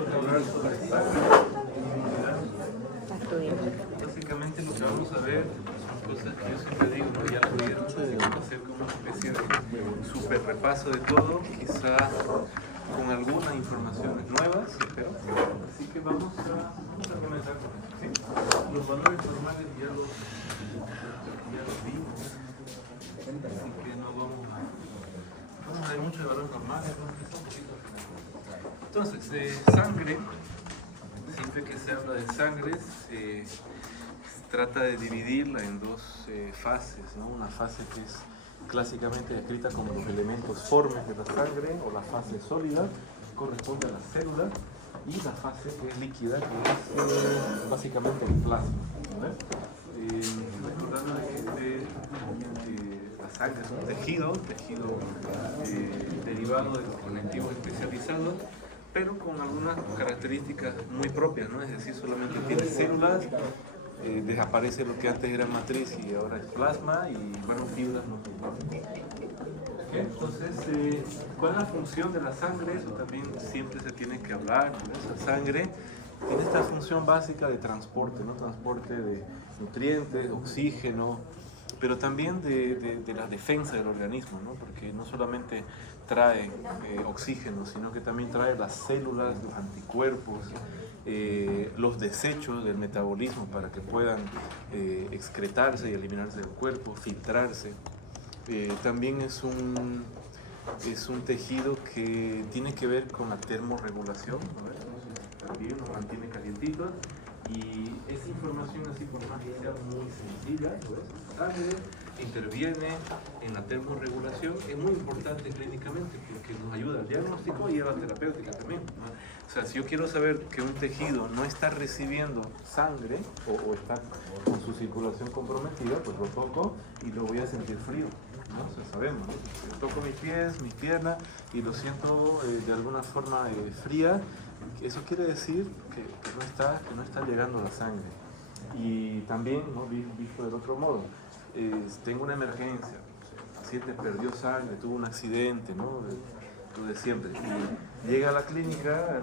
hablar sobre básicamente lo que vamos a ver son cosas que yo siempre digo, ¿no? Ya lo vieron, vamos a hacer como una especie de súper repaso de todo, quizá con algunas informaciones nuevas, espero. Así que vamos a comenzar con eso, ¿sí? Los valores normales ya los vimos, así que no vamos a ver muchos valores normales, vamos a empezar un poquito general. Entonces, sangre, siempre que se habla de sangre, se trata de dividirla en dos fases, ¿no? Una fase que es clásicamente descrita como los elementos formes de la sangre, o la fase sólida, que corresponde a la célula, y la fase que es líquida, que es básicamente el plasma, ¿no? Recordando que la sangre es un tejido derivado de los conectivos especializados, pero con algunas características muy propias, ¿no? Es decir, solamente tiene células, desaparece lo que antes era matriz y ahora es plasma, y bueno, fibras no son plasma. ¿Okay? Entonces, ¿cuál es la función de la sangre? Eso también siempre se tiene que hablar, ¿no? Esa sangre tiene esta función básica de transporte, ¿no? Transporte de nutrientes, oxígeno, pero también de la defensa del organismo, ¿no? Porque no solamente trae oxígeno, sino que también trae las células, los anticuerpos, los desechos del metabolismo para que puedan excretarse y eliminarse del cuerpo, filtrarse. También es un tejido que tiene que ver con la termorregulación, ¿no? También nos mantiene calientitos, y esa información, así por más que sea muy sencilla, pues, sangre interviene en la termorregulación, es muy importante clínicamente porque nos ayuda al diagnóstico y a la terapéutica también, ¿no? O sea, si yo quiero saber que un tejido no está recibiendo sangre o está con su circulación comprometida, pues lo toco y lo voy a sentir frío, ¿no? O sea, sabemos, ¿no? Yo toco mis pies, mis piernas y lo siento de alguna forma fría. Eso quiere decir que no está llegando la sangre. Y también, ¿no? Visto del otro modo, tengo una emergencia, el paciente perdió sangre, tuvo un accidente, ¿no? Lo de siempre. Y llega a la clínica,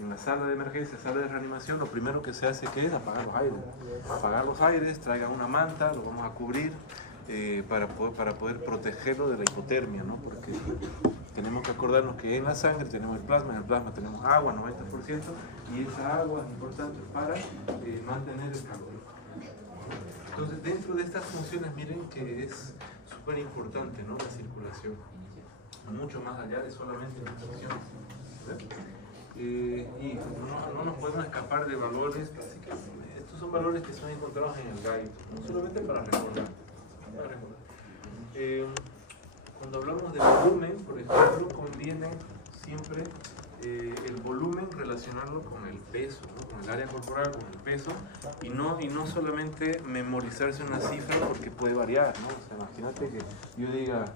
en la sala de emergencia, sala de reanimación, lo primero que se hace que es apagar los aires. Apagar los aires, traigan una manta, lo vamos a cubrir para poder protegerlo de la hipotermia, ¿no? Porque tenemos que acordarnos que en la sangre tenemos el plasma tenemos agua, 90%, y esa agua es importante para mantener el calor. Entonces, dentro de estas funciones, miren que es súper importante, ¿no? La circulación, mucho más allá de solamente las funciones. Y no nos podemos escapar de valores, estos son valores que son encontrados en el guide, no solamente para recordar. Cuando hablamos de volumen, por ejemplo, conviene siempre el volumen relacionarlo con el peso, ¿no? Con el área corporal, con el peso, y no solamente memorizarse una cifra, porque puede variar, ¿no? O sea, imagínate que yo diga,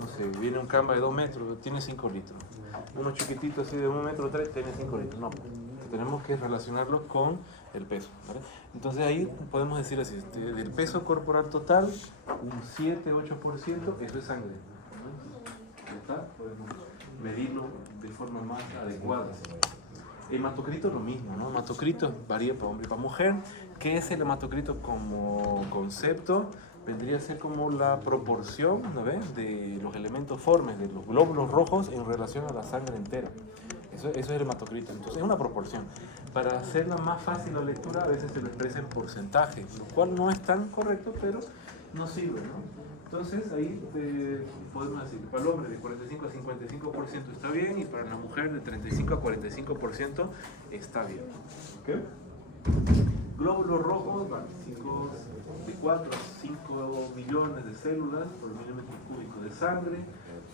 no sé, viene un Canva de 2 metros, tiene 5 litros. Uno chiquitito así de 1,3 metros, tiene 5 litros. No, tenemos que relacionarlo con el peso, ¿vale? Entonces ahí podemos decir así, del peso corporal total, un 7-8%, eso es sangre, ¿no? ¿Está? Podemos medirlo de forma más adecuada. Hematocrito lo mismo, ¿no? Hematocrito varía para hombre y para mujer. ¿Qué es el hematocrito como concepto? Vendría a ser como la proporción, ¿no ves?, de los elementos formes, de los glóbulos rojos en relación a la sangre entera. Eso es el hematocrito. Entonces es una proporción. Para hacerla más fácil la lectura, a veces se lo expresa en porcentaje, lo cual no es tan correcto, pero nos sirve, ¿no? Entonces ahí podemos decir que para el hombre de 45 a 55% está bien, y para la mujer de 35 a 45% está bien. ¿Okay? Glóbulos rojos, de 4 a 5 millones de células por milímetro cúbico de sangre.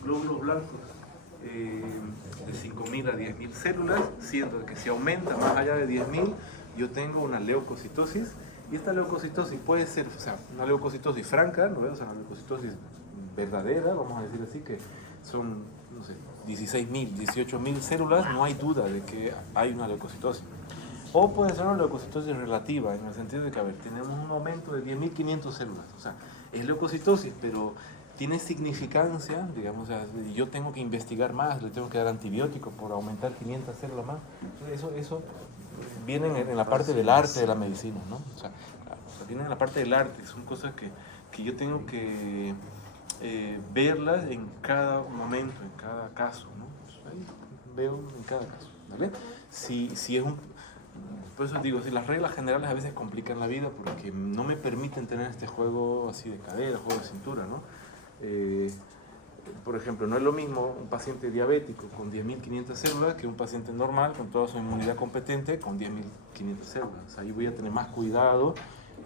Glóbulos blancos de 5.000 a 10.000 células, siendo que si aumenta más allá de 10.000, yo tengo una leucocitosis. Y esta leucocitosis puede ser, o sea, una leucocitosis franca, ¿no? O sea, una leucocitosis verdadera, vamos a decir así, que son, no sé, 16.000, 18.000 células, no hay duda de que hay una leucocitosis. O puede ser una leucocitosis relativa, en el sentido de que, a ver, tenemos un aumento de 10.500 células, o sea, es leucocitosis, pero tiene significancia, digamos, o sea, yo tengo que investigar más, le tengo que dar antibióticos por aumentar 500 células más. Eso viene en la parte del arte de la medicina, ¿no? O sea, viene en la parte del arte, son cosas que yo tengo que verlas en cada momento, en cada caso, ¿no? Pues ahí veo en cada caso, ¿vale? Si es un... Por eso digo, si las reglas generales a veces complican la vida porque no me permiten tener este juego así de cadera, juego de cintura, ¿no? Por ejemplo, no es lo mismo un paciente diabético con 10.500 células que un paciente normal con toda su inmunidad competente con 10.500 células. Ahí voy a tener más cuidado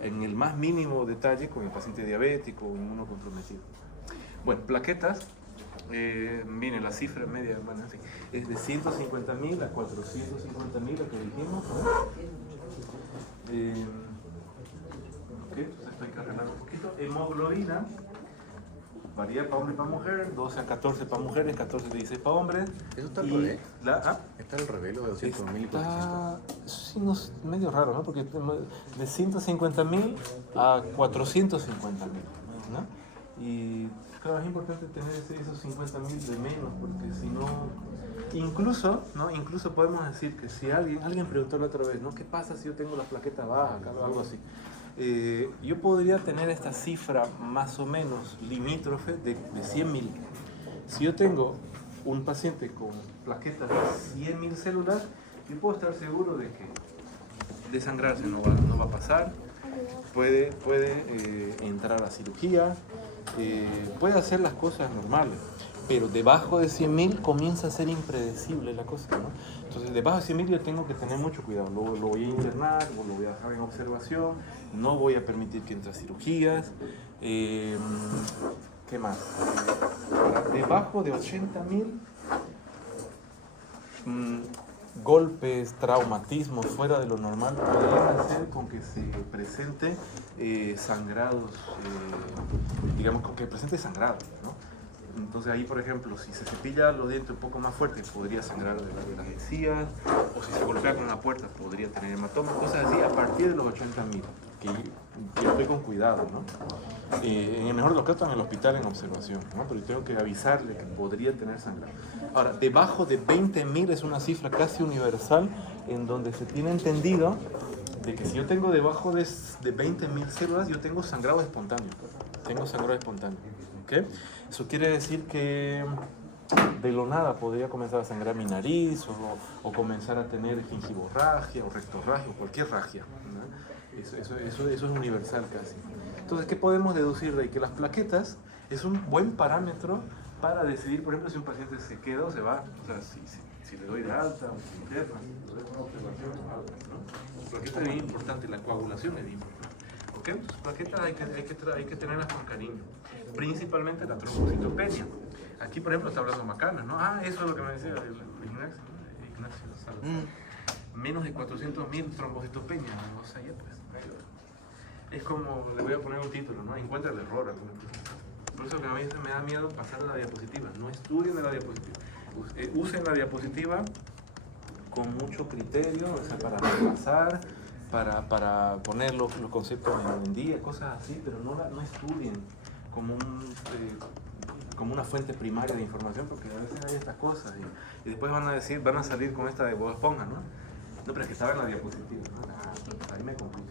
en el más mínimo detalle con el paciente diabético o inmunocomprometido. Bueno, plaquetas, miren la cifra media, bueno, sí, es de 150.000 a 450.000 lo que dijimos, ¿no? Ok, entonces esto hay que arreglar un poquito. Hemoglobina varía para hombre y para mujer, 12 a 14 para mujeres, 14 a 16 para hombres. ¿Eso está al revés? ¿Ah? ¿Está al revés lo de 200.000 y 400? Sí, no, es medio raro, ¿no? Porque de 150.000 a 450.000, ¿no? Y claro, es importante tener esos 50.000 de menos, porque si no... Incluso, ¿no? Incluso podemos decir que si alguien preguntó la otra vez, ¿no? ¿Qué pasa si yo tengo la plaqueta baja, algo así? Yo podría tener esta cifra más o menos limítrofe de 100.000. Si yo tengo un paciente con plaquetas de 100.000 células, yo puedo estar seguro de que desangrarse no va a pasar, puede entrar a cirugía, puede hacer las cosas normales, pero debajo de 100.000 comienza a ser impredecible la cosa, ¿no? Entonces, debajo de 100.000 yo tengo que tener mucho cuidado, lo voy a internar, lo voy a dejar en observación, no voy a permitir que entre a cirugías. ¿Qué más? Debajo de 80.000, golpes, traumatismos fuera de lo normal podrían hacer con que se presente sangrados, digamos, con que presente sangrado, ¿no? Entonces ahí, por ejemplo, si se cepilla los dientes un poco más fuerte, podría sangrar de las encías, o si se golpea con una puerta, podría tener hematoma, cosas así a partir de los 80.000, que yo estoy con cuidado, ¿no? En el mejor de los casos, en el hospital en observación, ¿no? Pero yo tengo que avisarle que podría tener sangrado. Ahora, debajo de 20.000 es una cifra casi universal, en donde se tiene entendido de que si yo tengo debajo de 20.000 células, yo tengo sangrado espontáneo. ¿Okay? Eso quiere decir que de lo nada podría comenzar a sangrar mi nariz o comenzar a tener gingivorragia o rectorragia o cualquier ragia, ¿no? Eso es universal casi. Entonces, ¿qué podemos deducir de ahí? Que las plaquetas es un buen parámetro para decidir, por ejemplo, si un paciente se queda o se va, o sea, si le doy de alta o si interna, si le doy una observación o algo, ¿no? Las plaquetas es bien importante, la coagulación es bien importante. ¿Okay? Entonces, plaquetas hay que tenerlas con cariño, principalmente la trombocitopenia. Aquí, por ejemplo, está hablando Macana, ¿no? Eso es lo que me decía Ignacio Salazar. Menos de 400.000 trombocitopenia, o sea, ya pues. Es como, le voy a poner un título, ¿no? Encuentra el error. Por eso que a mí me da miedo pasar a la diapositiva. No estudien de la diapositiva. Usen la diapositiva con mucho criterio, o sea, para repasar, para poner los conceptos en día, cosas así, pero no estudien como una fuente primaria de información, porque a veces hay estas cosas y después van a salir con esta de Bob Esponja, ¿no? No, pero es que estaba en la diapositiva, ¿no? Ahí me confundí.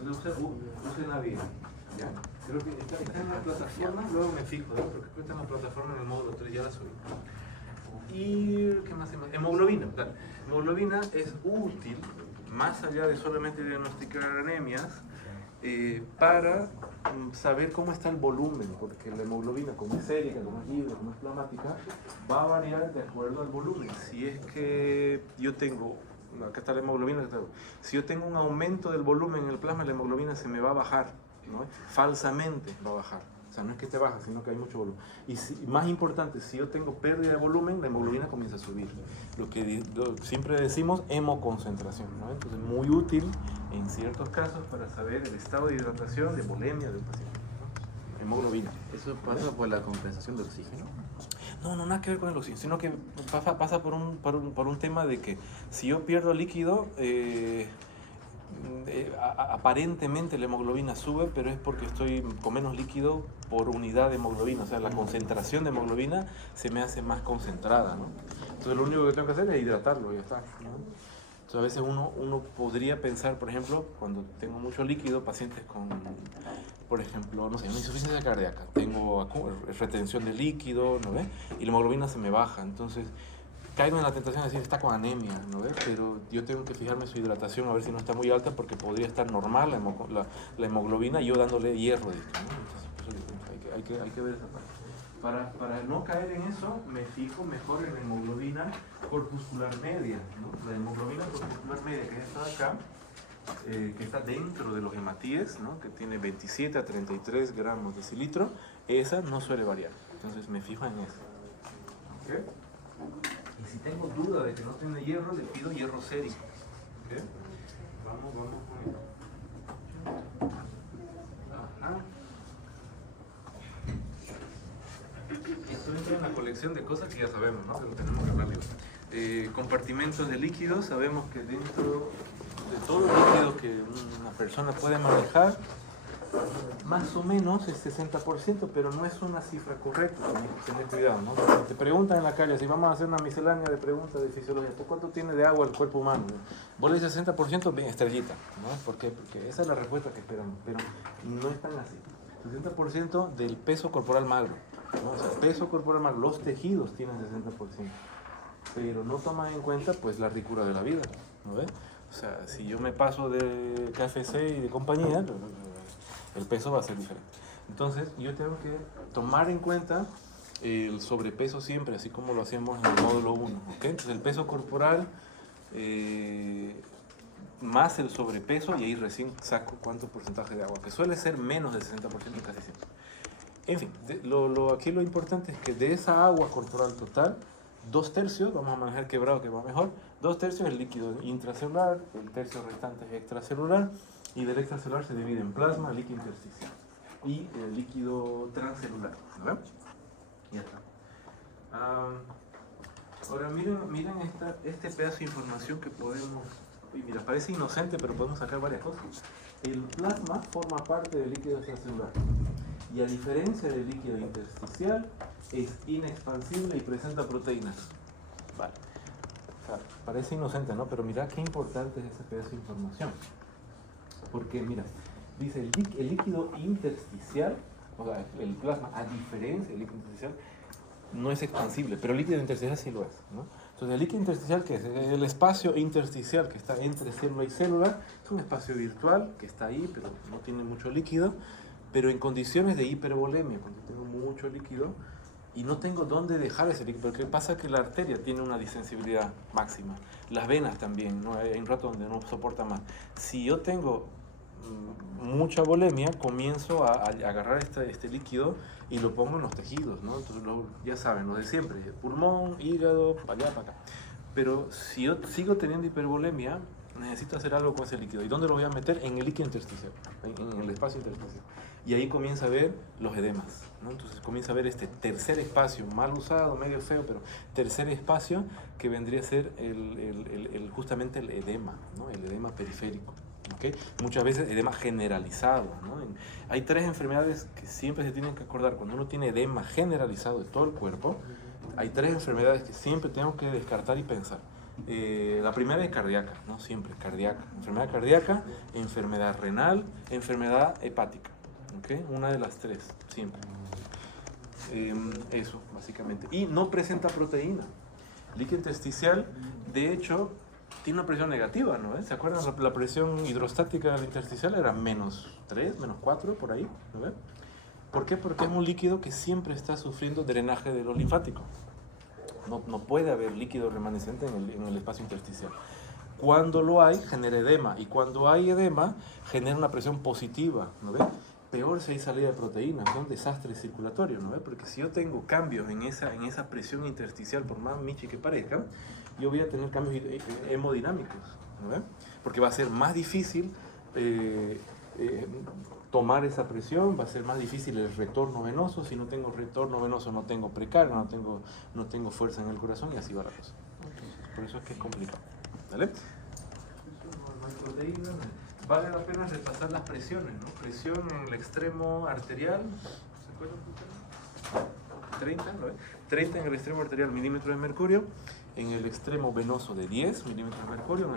Entonces usen la vida, ¿ya? Creo que está en la plataforma, luego me fijo, ¿no? Porque está en la plataforma en el módulo 3, ya la subí. Y, ¿qué más? Hemoglobina. Hemoglobina es útil, más allá de solamente diagnosticar anemias, para saber cómo está el volumen, porque la hemoglobina, como es sérica, como es libre, como es plasmática, va a variar de acuerdo al volumen. Si es que yo tengo, acá está la hemoglobina, si yo tengo un aumento del volumen en el plasma, la hemoglobina se me va a bajar, ¿no? Falsamente va a bajar. O sea, no es que esté baja, sino que hay mucho volumen. Y más importante, si yo tengo pérdida de volumen, la hemoglobina comienza a subir. Lo que siempre decimos, hemoconcentración, ¿no? Entonces, muy útil en ciertos casos para saber el estado de hidratación, de volemia del paciente, ¿no? Hemoglobina. ¿Eso pasa por la compensación de oxígeno? No, nada que ver con el oxígeno, sino que pasa por un tema de que si yo pierdo líquido, aparentemente la hemoglobina sube, pero es porque estoy con menos líquido por unidad de hemoglobina, o sea, la concentración de hemoglobina se me hace más concentrada, ¿no? Entonces lo único que tengo que hacer es hidratarlo y ya está, ¿no? Entonces a veces uno podría pensar, por ejemplo, cuando tengo mucho líquido, pacientes con, por ejemplo, no sé, una insuficiencia cardíaca, tengo retención de líquido, ¿no ves? Y la hemoglobina se me baja, entonces caigo en la tentación de decir está con anemia, ¿no ves? Pero yo tengo que fijarme su hidratación a ver si no está muy alta porque podría estar normal la hemoglobina y yo dándole hierro, ¿no? Entonces, por eso hay que ver esa parte. Para no caer en eso, me fijo mejor en la hemoglobina corpuscular media, ¿no? La hemoglobina corpuscular media, que es esta de acá, que está dentro de los hematíes, ¿no? Que tiene 27 a 33 gramos decilitro, esa no suele variar. Entonces me fijo en eso. ¿Okay? Y si tengo duda de que no tiene hierro, le pido hierro sérico. ¿Okay? Vamos con esto. Ajá. Esto entra en la colección de cosas que ya sabemos, ¿no? Que lo tenemos que hablar bien. Compartimentos de líquidos, sabemos que dentro de todos los líquidos que una persona puede manejar, más o menos es 60%, pero no es una cifra correcta, tener cuidado, ¿no? Si te preguntan en la calle, si vamos a hacer una miscelánea de preguntas de fisiología, ¿cuánto tiene de agua el cuerpo humano? Vos le dices 60%, bien, estrellita, ¿no? ¿Por qué? Porque esa es la respuesta que esperamos, pero no es tan así. 60% del peso corporal magro, ¿no? O sea, peso corporal magro, los tejidos tienen 60%, pero no toman en cuenta, pues, la ricura de la vida, ¿no ves? O sea, si yo me paso de KFC y de compañía, el peso va a ser diferente. Entonces, yo tengo que tomar en cuenta el sobrepeso siempre, así como lo hacemos en el módulo 1. ¿Okay? Entonces, el peso corporal más el sobrepeso, y ahí recién saco cuánto porcentaje de agua, que suele ser menos del 60% casi siempre. En fin, aquí lo importante es que de esa agua corporal total, 2/3, vamos a manejar quebrado que va mejor, 2/3 es líquido intracelular, el tercio restante es extracelular, y del extracelular se divide en plasma, líquido intersticial y el líquido transcelular, ¿no? Ya está. Ahora miren este pedazo de información que podemos, y mira, parece inocente, pero podemos sacar varias cosas. El plasma forma parte del líquido extracelular y a diferencia del líquido intersticial es inexpansible y presenta proteínas. Vale. O sea, parece inocente, ¿no? Pero mira qué importante es ese pedazo de información. Porque, mira, dice el líquido intersticial, o sea, el plasma, a diferencia del líquido intersticial, no es expansible, pero el líquido intersticial sí lo es, ¿no? Entonces, el líquido intersticial, ¿qué es? El espacio intersticial que está entre célula y célula, es un espacio virtual que está ahí, pero no tiene mucho líquido, pero en condiciones de hipervolemia, cuando tengo mucho líquido, y no tengo dónde dejar ese líquido, porque pasa que la arteria tiene una distensibilidad máxima, las venas también, ¿no? Hay un rato donde no soporta más. Si yo tengo mucha volemia, comienzo a agarrar este líquido y lo pongo en los tejidos, ¿no? Entonces, ya saben, lo de siempre, pulmón, hígado, para allá, para acá. Pero si yo sigo teniendo hipervolemia, necesito hacer algo con ese líquido. ¿Y dónde lo voy a meter? En el líquido intersticial, en el espacio intersticial. Y ahí comienza a ver los edemas, ¿no? Entonces comienza a ver este tercer espacio, mal usado, medio feo, pero tercer espacio que vendría a ser justamente el edema, ¿no? El edema periférico. ¿Okay? Muchas veces edema generalizado, ¿no? Hay 3 enfermedades que siempre se tienen que acordar. Cuando uno tiene edema generalizado de todo el cuerpo, hay 3 enfermedades que siempre tenemos que descartar y pensar. La primera es cardíaca, ¿no? Siempre cardíaca. Enfermedad cardíaca, enfermedad renal, enfermedad hepática. ¿Okay? Una de las 3, siempre. Eso, básicamente. Y no presenta proteína. Líquido intersticial, de hecho, tiene una presión negativa, ¿no? ¿Se acuerdan? La presión hidrostática del intersticial era -3, -4, por ahí, ¿no ven? ¿Por qué? Porque es un líquido que siempre está sufriendo drenaje de los linfáticos. No puede haber líquido remanescente en el espacio intersticial. Cuando lo hay, genera edema, y cuando hay edema, genera una presión positiva, ¿no ven? Peor si hay salida de proteínas, es un desastre circulatorio, ¿no ven? Porque si yo tengo cambios en esa presión intersticial, por más michi que parezca, yo voy a tener cambios hemodinámicos, ¿no ven? Porque va a ser más difícil tomar esa presión, va a ser más difícil el retorno venoso. Si no tengo retorno venoso, no tengo precarga, no tengo fuerza en el corazón, y así va la cosa. Entonces, por eso es que es complicado, ¿vale? más proteínas. Vale la pena repasar las presiones, ¿no? Presión en el extremo arterial, ¿se acuerdan ustedes? 30, ¿no? 30 en el extremo arterial, milímetros de mercurio. En el extremo venoso de 10 milímetros de mercurio.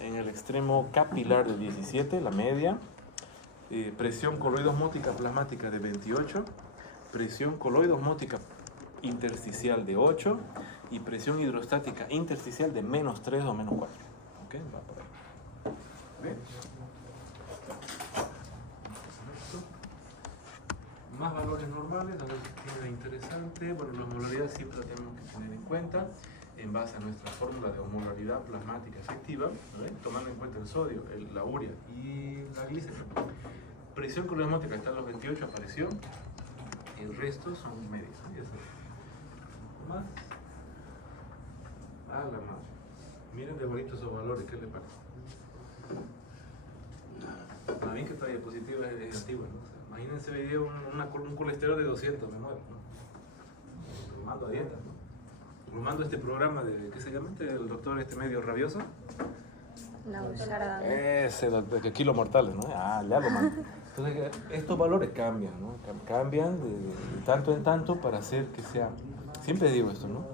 En el extremo capilar de 17, la media. Presión coloidosmótica plasmática de 28. Presión coloidosmótica intersticial de 8. Y presión hidrostática intersticial de menos 3 o menos 4. ¿Ok? Va por ahí. ¿Bien? Más valores normales, a ver si es interesante. Bueno, la osmolaridad siempre la tenemos que tener en cuenta en base a nuestra fórmula de osmolaridad plasmática efectiva, ¿no? Tomando en cuenta el sodio, la urea y la glicemia. Presión coloidosmótica está en los 28, apareció. El resto son medias, ¿no? Ya sabes. Más. A la madre. Miren de bonitos esos valores, ¿qué le parece? Para mí que esta diapositiva es antigua, ¿no? O sea, imagínense hoy día un colesterol de 200, me muero, ¿no? Lo mando a dieta, ¿no? Lo mando a este programa de, ¿qué se llama? El doctor medio rabioso. Ese doctor, que Kilo Mortales, ¿no? Ah, ya lo mando. Entonces, estos valores cambian, ¿no? Cambian de tanto en tanto para hacer que sea, siempre digo esto, ¿no?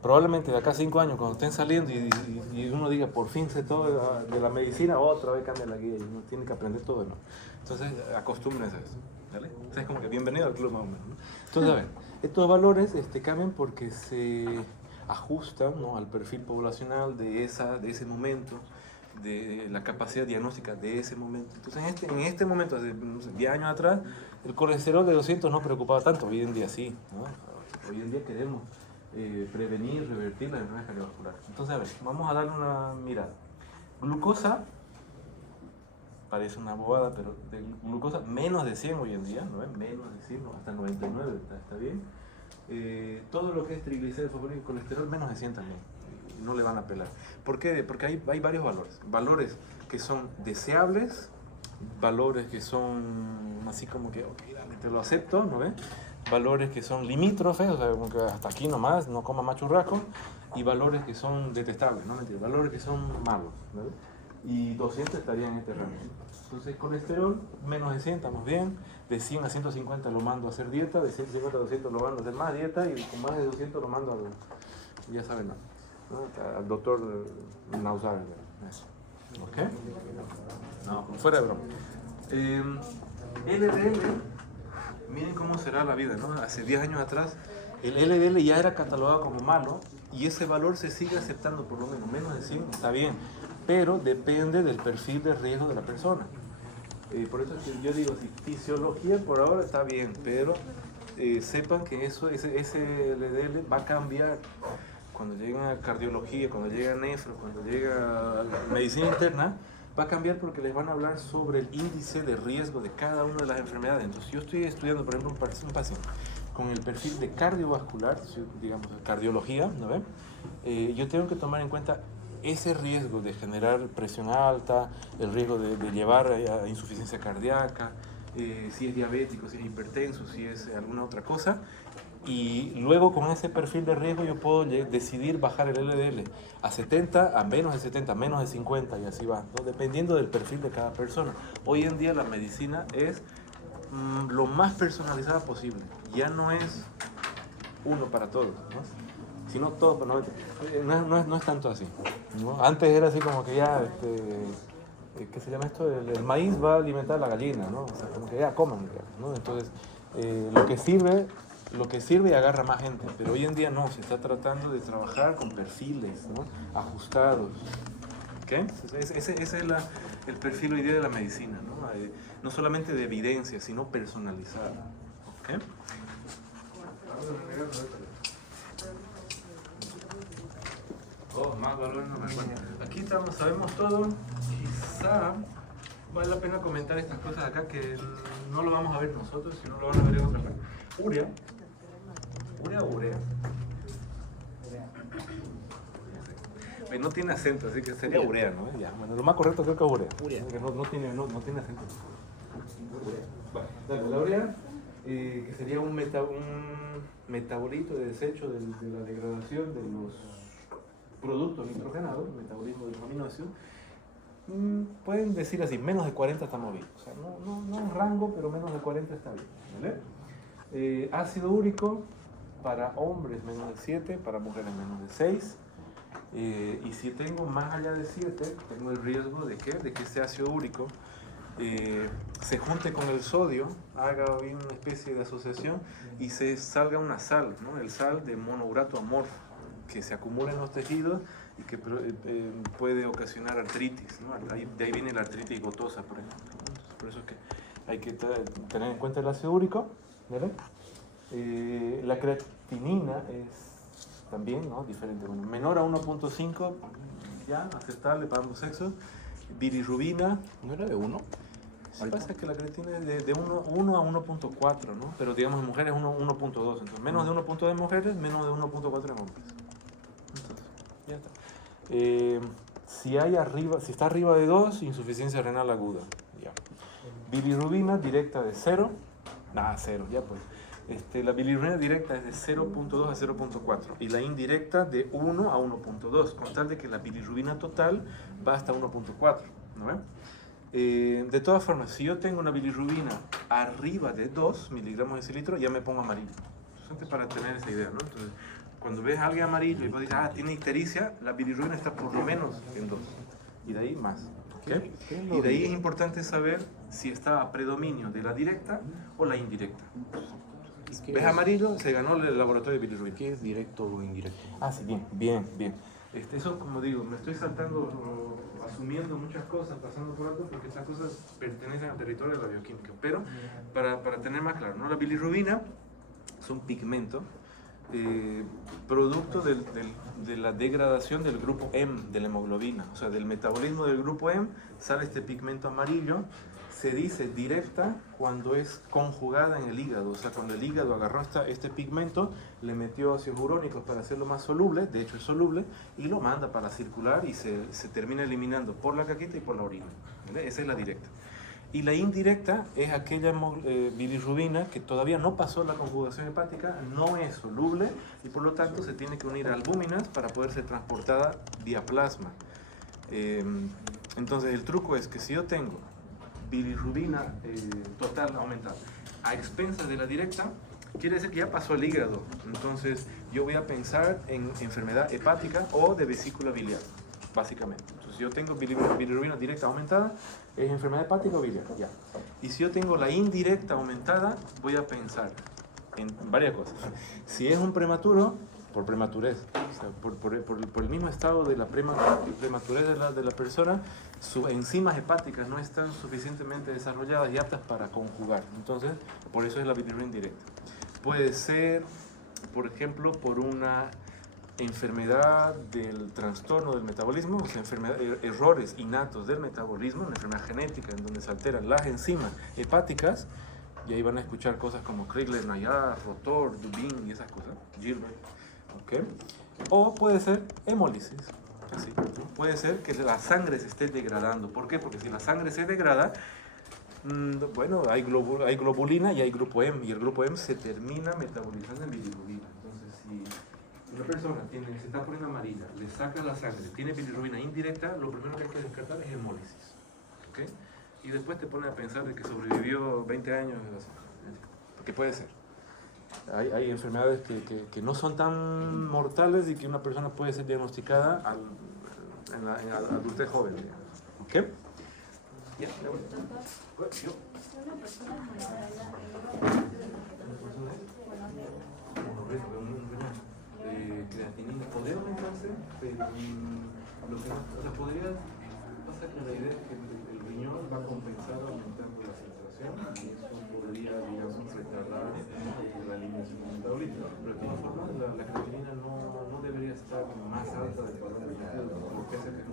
Probablemente de acá a 5 años, cuando estén saliendo y uno diga, por fin sé todo de la medicina, otra vez cambia la guía y uno tiene que aprender todo, ¿no? Entonces, acostúmbrense a eso, ¿vale? Entonces, es como que bienvenido al club más o menos, ¿no? Entonces, a ver, estos valores cambian porque se ajustan, ¿no? Al perfil poblacional de ese momento, de la capacidad diagnóstica de ese momento. Entonces, en este momento, hace no sé, 10 años atrás, el colesterol de 200 no preocupaba tanto, hoy en día sí, ¿no? Hoy en día queremos prevenir, revertir la enfermedad cardiovascular. Entonces, a ver, vamos a darle una mirada. Glucosa, parece una bobada, pero de glucosa menos de 100 hoy en día, ¿no? Menos de 100, hasta 99 está bien. Todo lo que es triglicéridos, fosfolípidos y colesterol, menos de 100 también. No le van a pelar. ¿Por qué? Porque hay varios valores. Valores que son deseables, valores que son así como que, ok, dale, te lo acepto, ¿no ves? Valores que son limítrofes, o sea, como que hasta aquí nomás, no coma más churrasco, y valores que son detestables, no mentira, valores que son malos, ¿no? Y 200 estarían en este rango. Entonces, colesterol, menos de 100, estamos bien, de 100 a 150 lo mando a hacer dieta, de 150 a 200 lo mando a hacer más dieta, y con más de 200 lo mando al, ya saben, ¿no? Al doctor Nausar. ¿Ok? No, fuera de broma. LDL, miren cómo será la vida, ¿no? Hace 10 años atrás, el LDL ya era catalogado como malo y ese valor se sigue aceptando por lo menos de 100, está bien, pero depende del perfil de riesgo de la persona. Por eso es que yo digo, si fisiología por ahora está bien, pero sepan que ese LDL va a cambiar cuando llega a cardiología, cuando llega a nefro, cuando llega a la medicina interna, va a cambiar porque les van a hablar sobre el índice de riesgo de cada una de las enfermedades. Entonces, yo estoy estudiando, por ejemplo, un paciente con el perfil de cardiovascular, digamos, cardiología, ¿no ven? Yo tengo que tomar en cuenta ese riesgo de generar presión alta, el riesgo de llevar a insuficiencia cardíaca, si es diabético, si es hipertenso, si es alguna otra cosa. Y luego con ese perfil de riesgo yo puedo decidir bajar el LDL a 70, a menos de 70, menos de 50 y así va, ¿no? Dependiendo del perfil de cada persona. Hoy en día la medicina es lo más personalizada posible. Ya no es uno para todos, ¿no? Sino todo para no es tanto así, ¿no? Antes era así como que ya, ¿qué se llama esto? El maíz va a alimentar a la gallina, ¿no? O sea, como que ya coman, ¿no? Entonces, lo que sirve y agarra más gente, pero hoy en día no, se está tratando de trabajar con perfiles, ¿no? Ajustados. ¿Okay? Ese es el perfil hoy día de la medicina, ¿no? No solamente de evidencia, sino personalizada. ¿Okay? Más valores no me acuerdo. Aquí sabemos todo. Quizá vale la pena comentar estas cosas acá que no lo vamos a ver nosotros, sino lo van a ver en otra parte. Urea. Urea. No tiene acento, así que sería urea, ¿no? Ya, bueno, lo más correcto creo que es urea. Que no tiene acento. Vale, la urea, que sería un metabolito de desecho de la degradación de los producto nitrogenado, el metabolismo de los aminoácidos, pueden decir así, menos de 40 estamos bien. O sea, no un rango, pero menos de 40 está bien. ¿Vale? Ácido úrico para hombres menos de 7, para mujeres menos de 6. Y si tengo más allá de 7, tengo el riesgo de que este ácido úrico se junte con el sodio, haga bien una especie de asociación y se salga una sal, ¿no? El sal de monourato amorfo, que se acumula en los tejidos y que puede ocasionar artritis, ¿no? De ahí viene la artritis gotosa, por ejemplo. Entonces, por eso es que hay que tener en cuenta el ácido úrico, ¿vale? La creatinina es también, ¿no? Diferente. Bueno, menor a 1.5, ya, aceptable para ambos sexos. Bilirrubina. ¿No era de 1? Sí, pasa que la creatina es de 1 a 1.4, ¿no? Pero digamos en mujeres 1.2. Entonces, menos de 1.2 en mujeres, menos de 1.4 en hombres. Entonces, ya está. Si está arriba de 2, insuficiencia renal aguda. Ya. Bilirrubina directa de 0. Nada, 0, ya pues. La bilirrubina directa es de 0.2 a 0.4 y la indirecta de 1 a 1.2, con tal de que la bilirrubina total va hasta 1.4, ¿no ven? De todas formas, si yo tengo una bilirrubina arriba de 2 miligramos de decilitro, ya me pongo amarillo. Entonces, para tener esa idea, ¿no? Entonces, cuando ves a alguien amarillo y vos dices, tiene ictericia, la bilirrubina está por lo menos en 2. Y de ahí más. ¿Okay? Y de ahí es importante saber si está a predominio de la directa o la indirecta. ¿Ves amarillo? Se ganó el laboratorio de bilirrubina. ¿Qué es directo o indirecto? Sí, bien. Eso, como digo, me estoy saltando, asumiendo muchas cosas, pasando por alto, porque estas cosas pertenecen al territorio de la bioquímica. Pero, para tener más claro, ¿no? La bilirrubina es un pigmento producto de la degradación del grupo M de la hemoglobina. O sea, del metabolismo del grupo M sale este pigmento amarillo. Se dice directa cuando es conjugada en el hígado, o sea, cuando el hígado agarró este pigmento, le metió ácidos urónicos para hacerlo más soluble, de hecho es soluble, y lo manda para circular y se termina eliminando por la caquita y por la orina. ¿Vale? Esa es la directa. Y la indirecta es aquella bilirrubina que todavía no pasó la conjugación hepática, no es soluble y por lo tanto se tiene que unir a albúminas para poder ser transportada vía plasma. Entonces el truco es que si yo tengo bilirrubina total aumentada a expensas de la directa, quiere decir que ya pasó el hígado. Entonces yo voy a pensar en enfermedad hepática o de vesícula biliar, básicamente. Entonces si yo tengo bilirrubina directa aumentada, es enfermedad hepática o biliar, ya. Y si yo tengo la indirecta aumentada, voy a pensar en varias cosas. Si es un prematuro, por prematurez, o sea, por el mismo estado de la prematurez de la persona, sus enzimas hepáticas no están suficientemente desarrolladas y aptas para conjugar. Entonces, por eso es la bilirrubina indirecta. Puede ser, por ejemplo, por una enfermedad del trastorno del metabolismo, o sea, errores innatos del metabolismo, una enfermedad genética en donde se alteran las enzimas hepáticas, y ahí van a escuchar cosas como Crigler-Najjar, Rotor, Dubin y esas cosas, Gilbert. ¿Okay? O puede ser hemólisis. Así, ¿no? Puede ser que la sangre se esté degradando. ¿Por qué? Porque si la sangre se degrada, bueno, hay globulina y hay grupo M, y el grupo M se termina metabolizando en bilirrubina. Entonces, si una persona se está poniendo amarilla, le saca la sangre, tiene bilirrubina indirecta, lo primero que hay que descartar es hemólisis. ¿Okay? Y después te pone a pensar de que sobrevivió 20 años, porque puede ser. Hay enfermedades que no son tan mortales y que una persona puede ser diagnosticada en la adultez joven. ¿Ok? Ya, creatinina podría aumentarse, pero lo que no, podría pasar que la idea es que el riñón va a compensar aumentando la filtración y eso podría, digamos, retardar la eliminación metabólica. Pero de todas formas, la creatinina no debería estar más alta de lo que hace que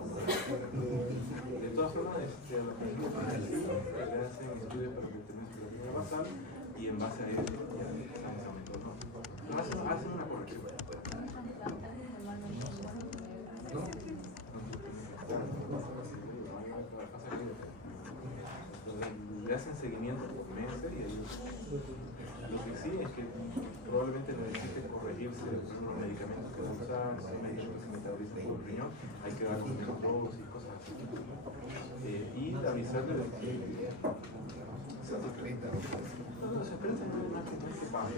de todas formas, a la persona le hacen estudios para determinar su creatinina basal y en base a ello ya estamos aumentando. Hacen una corrección. Le hacen seguimiento por meses y lo que sí es que probablemente necesite corregirse los medicamentos que va a usar, si hay medicamentos que se metabolizan por el riñón, hay que dar menos dosis y cosas así. Y avisarle de que no se presta nada que pague.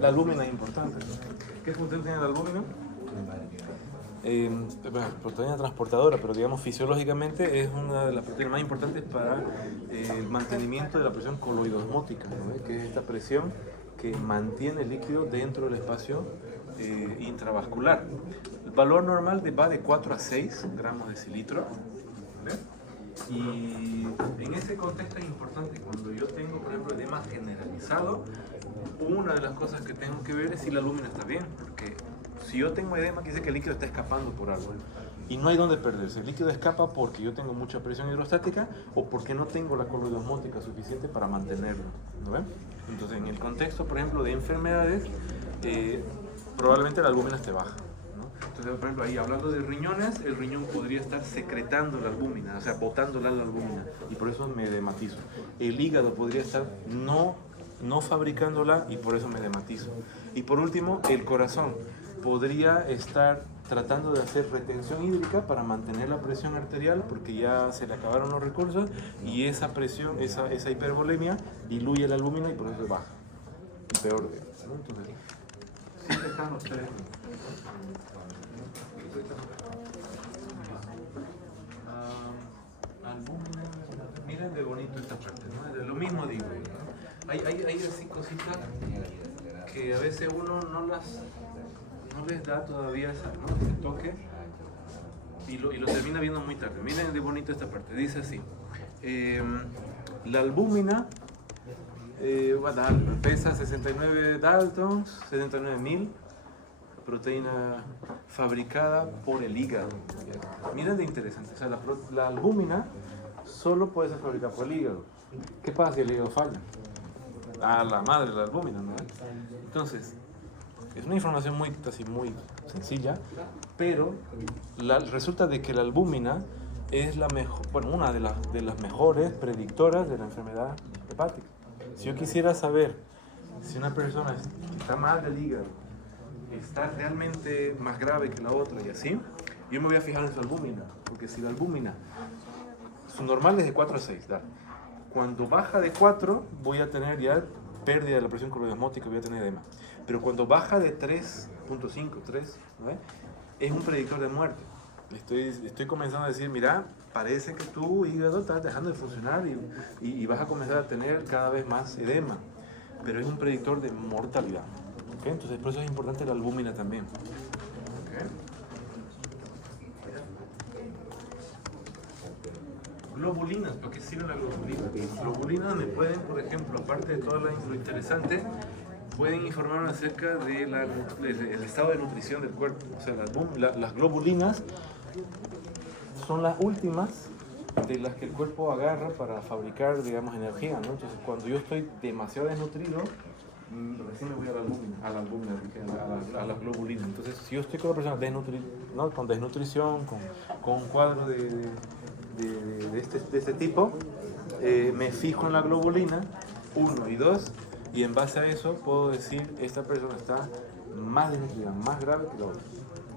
La albúmina es importante. ¿Qué función tiene la albúmina? Proteína transportadora, pero digamos fisiológicamente es una de las proteínas más importantes para el mantenimiento de la presión coloidosmótica, ¿no? Que es esta presión que mantiene el líquido dentro del espacio intravascular. El valor normal va de 4 a 6 gramos de decilitro. ¿Ves? Y en ese contexto es importante, cuando yo tengo, por ejemplo, edema generalizado, una de las cosas que tengo que ver es si la albúmina está bien, porque si yo tengo edema, quiere decir que el líquido está escapando por algo. Y no hay dónde perderse. El líquido escapa porque yo tengo mucha presión hidrostática o porque no tengo la coloidosmótica suficiente para mantenerlo, ¿no ven? Entonces, en el contexto, por ejemplo, de enfermedades, probablemente la albúmina esté baja, ¿no? Entonces, por ejemplo, ahí hablando de riñones, el riñón podría estar secretando la albúmina, o sea, botándola la albúmina, y por eso me edematizo. El hígado podría estar no fabricándola y por eso me edematizo. Y por último, el corazón podría estar tratando de hacer retención hídrica para mantener la presión arterial porque ya se le acabaron los recursos y esa presión, esa hipervolemia diluye la albúmina y por eso baja. Y peor, ¿no? Entonces, siempre están los tres. Albúmina, miren de bonito esta parte, ¿no? De lo mismo digo, ¿no? Hay así cositas que a veces uno no les da todavía ese toque y lo termina viendo muy tarde. Miren de bonito esta parte, dice así: la albúmina pesa 69 Daltons, 69.000, proteína fabricada por el hígado. Miren de interesante, o sea, la albúmina solo puede ser fabricada por el hígado. ¿Qué pasa si el hígado falla? A la madre la albúmina, ¿no? Entonces, es una información muy sencilla, pero resulta de que la albúmina es una de las mejores predictoras de la enfermedad hepática. Si yo quisiera saber si una persona que está mal del hígado está realmente más grave que la otra y así, yo me voy a fijar en su albúmina, porque si la albúmina, su normal es de 4 a 6, ¿da? Cuando baja de 4 voy a tener ya pérdida de la presión coloidosmótica, voy a tener edema. Pero cuando baja de 3.5, 3, ¿no? Es un predictor de muerte. Estoy comenzando a decir, mira, parece que tu hígado está dejando de funcionar y vas a comenzar a tener cada vez más edema. Pero es un predictor de mortalidad. ¿Okay? Entonces, por eso es importante la albúmina también. ¿Okay? Globulinas, ¿para qué sirve la globulina? Las globulinas me pueden, por ejemplo, aparte de todo lo interesante, pueden informar acerca del estado de nutrición del cuerpo. O sea, las globulinas son las últimas de las que el cuerpo agarra para fabricar, digamos, energía, ¿no? Entonces, cuando yo estoy demasiado desnutrido, recién me voy a las globulinas. Entonces, si yo estoy con una persona ¿no? con desnutrición, con un cuadro de este tipo, me fijo en la globulina 1 y 2 y en base a eso puedo decir esta persona está más desnutrida, más grave que la otra.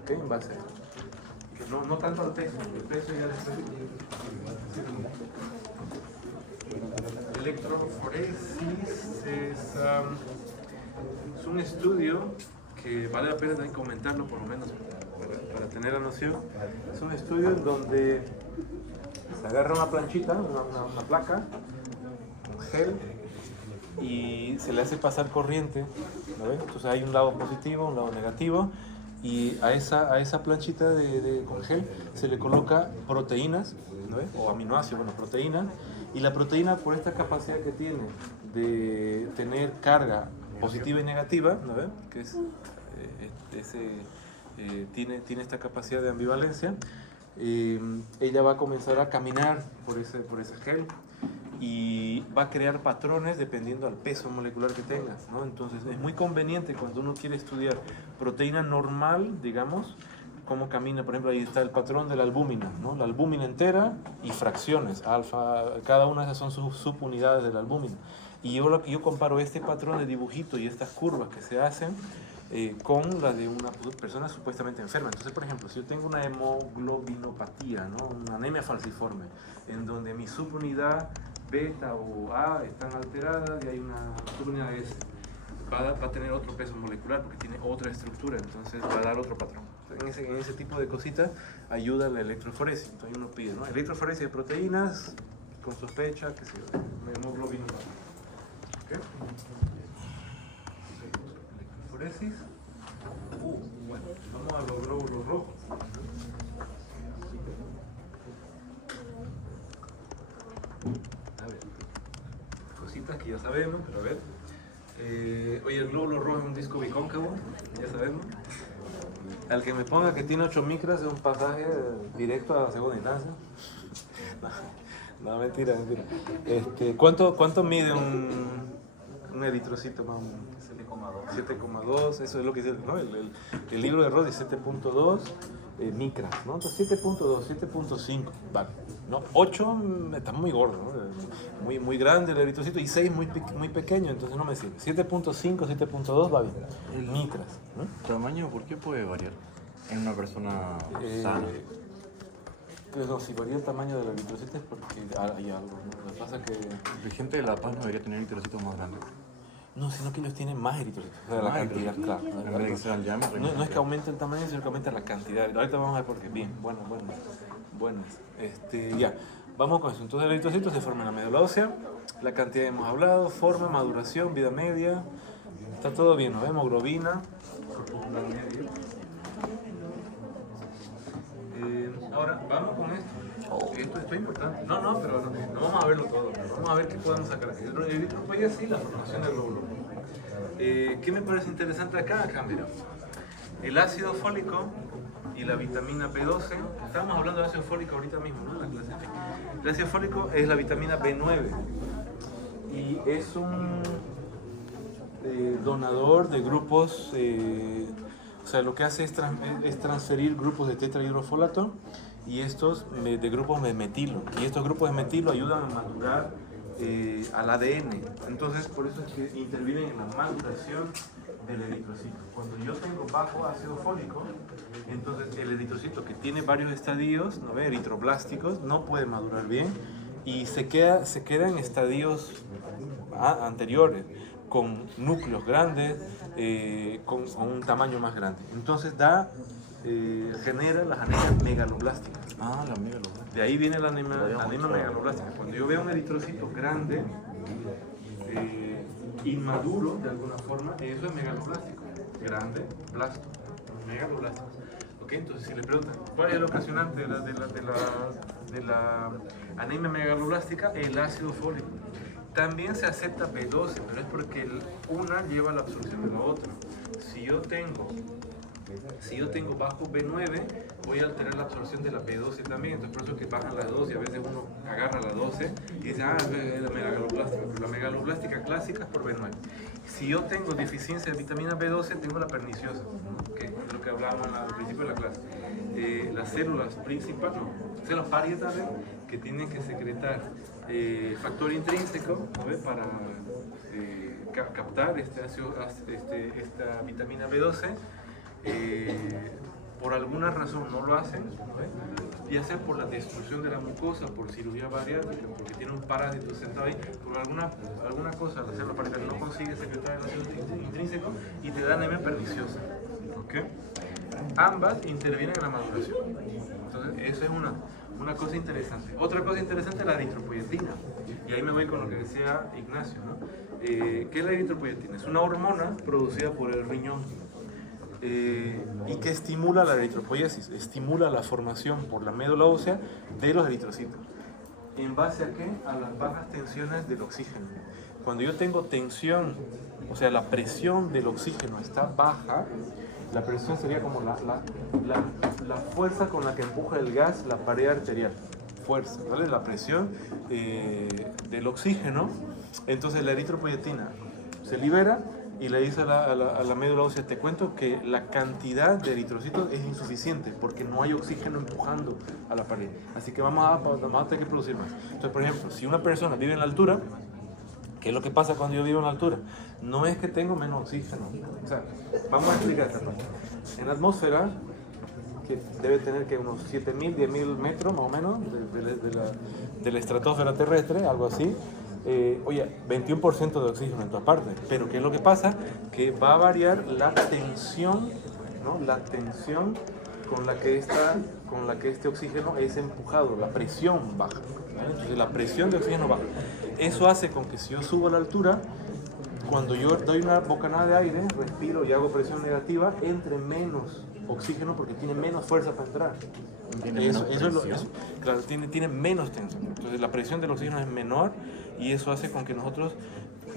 ¿Okay? En base a eso. No tanto al peso, el peso ya después. Electroforesis es un estudio que vale la pena también comentarlo, por lo menos para tener la noción. Es un estudio en donde se agarra una planchita, una placa, un gel, y se le hace pasar corriente, ¿no ves? Entonces hay un lado positivo, un lado negativo, y a esa planchita con gel se le coloca proteínas, ¿no ves? O aminoácidos, proteínas, y la proteína, por esta capacidad que tiene de tener carga positiva y negativa, ¿no ves? Que es tiene esta capacidad de ambivalencia, ella va a comenzar a caminar por ese gel y va a crear patrones dependiendo al peso molecular que tengas, ¿no? Entonces es muy conveniente cuando uno quiere estudiar proteína normal, digamos, cómo camina. Por ejemplo, ahí está el patrón de la albúmina, ¿no? La albúmina entera y fracciones, alfa, cada una de esas son sus subunidades de la albúmina. Y yo comparo este patrón de dibujito y estas curvas que se hacen con la de una persona supuestamente enferma. Entonces, por ejemplo, si yo tengo una hemoglobinopatía, ¿no? Una anemia falciforme, en donde mi subunidad beta o A están alteradas y hay una subunidad S, va a tener otro peso molecular porque tiene otra estructura, entonces va a dar otro patrón. Entonces, en ese tipo de cositas ayuda la electroforesis. Entonces uno pide, ¿no? Electroforesis de proteínas con sospecha, que se hemoglobinopatía. ¿Okay? Electroforesis. Bueno, vamos a los glóbulos rojos. A ver, cositas que ya sabemos, pero a ver. Oye, el glóbulo rojo es un disco bicóncavo, ya sabemos. Al que me ponga que tiene 8 micras es un pasaje directo a la segunda instancia. No, mentira. ¿Cuánto mide un eritrocito? 7,2, eso es lo que dice, ¿no? El libro de Roth dice 7,2 micras, ¿no? Entonces 7,2, 7,5, vale, ¿no? 8 está muy gordo, ¿no? Muy grande el eritrocito, y 6 muy pequeño, entonces no me sirve. 7,5, 7,2 va bien, micras, ¿no? ¿Tamaño por qué puede variar en una persona sana? Pues no, si varía el tamaño del eritrocito es porque hay algo, ¿no? Lo que pasa es que... La gente de La Paz no debería tener eritrocitos más grandes. No, sino que ellos tienen más eritrocitos, o sea, la cantidad, claro. En vez de que sea el diámetro. No es que aumente el tamaño, sino que aumenta la cantidad. Ahorita vamos a ver por qué. Bien, bueno. Ya, vamos con eso. Entonces el eritrocito se forma en la médula ósea, la cantidad hemos hablado, forma, maduración, vida media, está todo bien, ¿no? Hemoglobina, corpuscular medio. Ahora, vamos con esto. Esto es importante. Pero no vamos a verlo todo. Vamos a ver qué podemos sacar aquí. El eritropoiesis, la formación del glóbulo. ¿Qué me parece interesante acá? Acá, mira. El ácido fólico y la vitamina B12. Estábamos hablando de ácido fólico ahorita mismo, ¿no? En la clase. El ácido fólico es la vitamina B9 y es un donador de grupos. O sea, lo que hace es transferir grupos de tetrahidrofolato y estos de grupos de metilo. Y estos grupos de metilo ayudan a madurar al ADN. Entonces, por eso es que intervienen en la maduración del eritrocito. Cuando yo tengo bajo ácido fólico, entonces el eritrocito, que tiene varios estadios, ¿no ve? Eritroblásticos, no puede madurar bien y se queda en estadios anteriores, con núcleos grandes, con un tamaño más grande. Entonces genera las anemias megaloblásticas. Ah, la megaloblástica. De ahí viene la anemia megaloblástica. Cuando yo veo un eritrocito grande, inmaduro de alguna forma, eso es megaloblástico. Grande, blasto, megaloblástico. ¿Okay? Entonces, si le preguntan, ¿cuál es el ocasionante de la anemia megaloblástica? El ácido fólico. También se acepta B12, pero es porque una lleva la absorción de la otra. Si yo tengo bajo B9, voy a alterar la absorción de la B12 también. Entonces por eso es que bajan las dos y a veces uno agarra la 12 y dice, es la megaloblástica. Pero la megaloblástica clásica es por B9. Si yo tengo deficiencia de vitamina B12, tengo la perniciosa, ¿no? Que es lo que hablábamos al principio de la clase. Las células principales, células parietales, que tienen que secretar factor intrínseco, ¿no? Para captar esta vitamina B12, por alguna razón no lo hacen, ¿no? Ya sea por la destrucción de la mucosa, por cirugía bariátrica, porque tiene un parásito sentado ahí, por alguna cosa la célula parietal no consigue secretar el ácido intrínseco y te da anemia perniciosa. ¿Okay? Ambas intervienen en la maduración. Entonces, eso es una cosa interesante. Otra cosa interesante es la eritropoyetina. Y ahí me voy con lo que decía Ignacio, ¿no? ¿Qué es la eritropoyetina? Es una hormona producida por el riñón y que estimula la eritropoiesis, estimula la formación por la médula ósea de los eritrocitos. ¿En base a qué? A las bajas tensiones del oxígeno. Cuando yo tengo tensión, o sea, la presión del oxígeno está baja, La presión sería como la fuerza con la que empuja el gas la pared arterial. Fuerza, ¿vale? La presión del oxígeno. Entonces la eritropoyetina se libera y le dice a la médula ósea, te cuento que la cantidad de eritrocitos es insuficiente porque no hay oxígeno empujando a la pared. Así que vamos a tener que producir más. Entonces, por ejemplo, si una persona vive en la altura, ¿qué es lo que pasa cuando yo vivo en la altura? No es que tengo menos oxígeno. O sea, vamos a explicar esta parte. En la atmósfera, que debe tener que unos 7.000, 10.000 metros más o menos de la estratosfera terrestre, algo así. Oye, 21% de oxígeno en todas partes. Pero ¿qué es lo que pasa? Que va a variar la tensión, ¿no? La tensión con la que este oxígeno es empujado, la presión baja, ¿vale? Entonces la presión de oxígeno baja. Eso hace con que si yo subo a la altura, cuando yo doy una bocanada de aire, respiro y hago presión negativa, entre menos oxígeno porque tiene menos fuerza para entrar. Claro, tiene menos tensión. Entonces la presión del oxígeno es menor y eso hace con que nosotros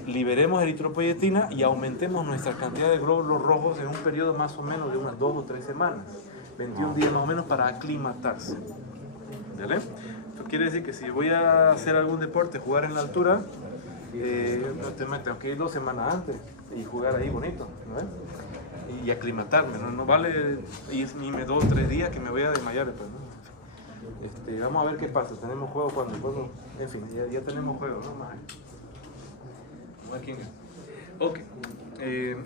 liberemos eritropoyetina y aumentemos nuestra cantidad de glóbulos rojos en un periodo más o menos de unas 2 o 3 semanas, 21 días más o menos para aclimatarse. ¿Vale? Esto quiere decir que si voy a hacer algún deporte, jugar en la altura, tengo que ir 2 semanas antes y jugar ahí bonito, ¿no? Y aclimatarme, no vale irme 2 o 3 días que me voy a desmayar después, ¿no? Vamos a ver qué pasa. Tenemos juego cuando en fin, ya tenemos juego, ¿no? Ok,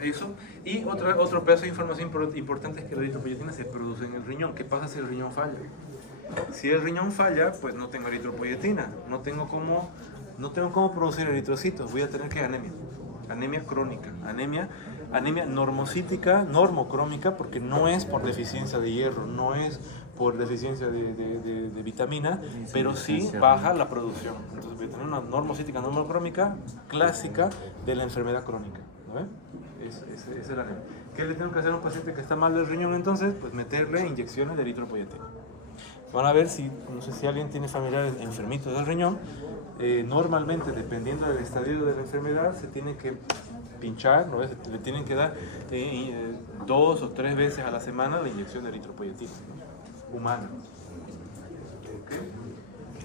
eso. Y otro pedazo de información importante es que la eritropoyetina se produce en el riñón. ¿Qué pasa si el riñón falla? Si el riñón falla, pues no tengo eritropoyetina, no tengo cómo producir eritrocitos, voy a tener que anemia crónica, anemia normocítica, normocrómica, porque no es por deficiencia de hierro, no es por deficiencia de vitamina, pero sí baja la producción. Entonces voy a tener una normocítica, normocrómica clásica de la enfermedad crónica, ¿no? Esa es la anemia. ¿Qué le tengo que hacer a un paciente que está mal del riñón entonces? Pues meterle inyecciones de eritropoyetina. Van a ver no sé si alguien tiene familiares enfermitos del riñón. Normalmente, dependiendo del estadio de la enfermedad, se tiene que pinchar, ¿no? Le tienen que dar 2 o 3 veces a la semana la inyección de eritropoyetina, ¿no? Humana. ¿Okay?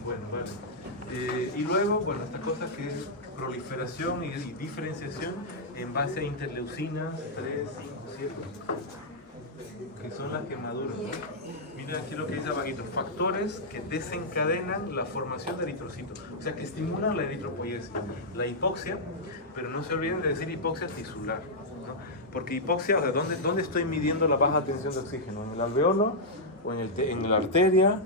Bueno, vale. Y luego, bueno, esta cosa que es proliferación y diferenciación en base a interleucinas 3, 5, 7, que son las quemaduras, ¿no? Mira aquí lo que dice abajito, factores que desencadenan la formación de eritrocitos, o sea que estimulan la eritropoiesis, la hipoxia, pero no se olviden de decir hipoxia tisular, ¿no? Porque hipoxia, o sea, ¿dónde estoy midiendo la baja tensión de oxígeno? ¿En el alveolo o en la arteria?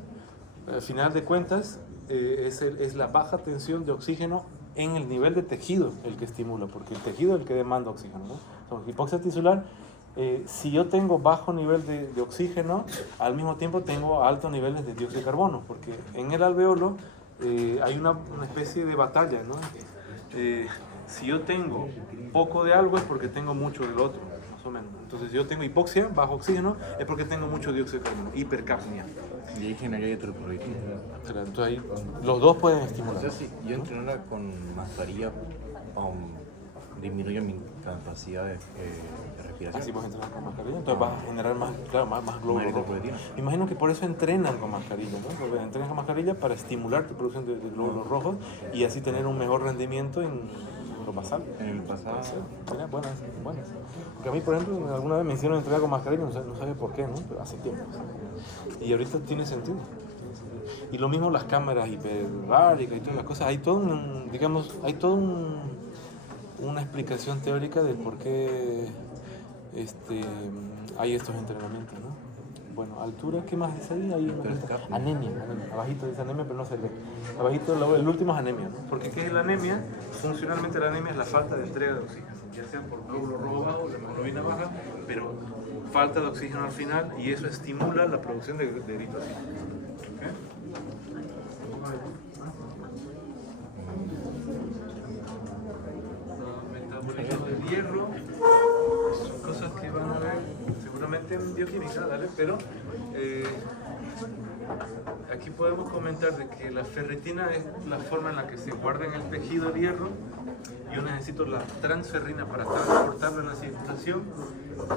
Al final de cuentas, es la baja tensión de oxígeno en el nivel de tejido el que estimula, porque el tejido es el que demanda oxígeno, ¿no? Entonces, hipoxia tisular. Si yo tengo bajo nivel de oxígeno, al mismo tiempo tengo altos niveles de dióxido de carbono, porque en el alveolo hay una especie de batalla, ¿no? Si yo tengo poco de algo es porque tengo mucho del otro, más o menos. Entonces, si yo tengo hipoxia, bajo oxígeno, es porque tengo mucho dióxido de carbono, hipercapnia. Y ahí generaría eritropoyetina. Entonces, ahí los dos pueden estimular. O sea, si yo entrenara con mascarilla, disminuyo mi capacidad de respiración. Así puedes entrenar con mascarilla, entonces vas a generar más glóbulos rojos. Me imagino que por eso entrenan con mascarilla, ¿no? Porque entrenan con mascarilla para estimular tu producción de glóbulos rojos y así tener un mejor rendimiento en lo basal. En el pasado. Mira, buenas. Porque a mí, por ejemplo, alguna vez me hicieron entrenar con mascarilla, no sabe por qué, ¿no? Pero hace tiempo. Y ahorita tiene sentido. Y lo mismo las cámaras hiperbáricas y todas las cosas. Hay todo una explicación teórica del por qué hay estos entrenamientos, ¿no? Bueno, altura, ¿qué más dice ahí? Hay anemia. Abajito dice anemia, pero no se ve. Abajito, el último es anemia, ¿no? Porque ¿qué es la anemia? Funcionalmente la anemia es la falta de entrega de oxígeno, ya sea por glóbulo rojo bajo o hemoglobina baja, pero falta de oxígeno al final y eso estimula la producción de eritrocitos. ¿Okay? Metabolismo del hierro, son cosas que van a ver seguramente en bioquímica, ¿vale? Pero Aquí podemos comentar de que la ferritina es la forma en la que se guarda en el tejido el hierro. Yo necesito la transferrina para transportarlo en la circulación.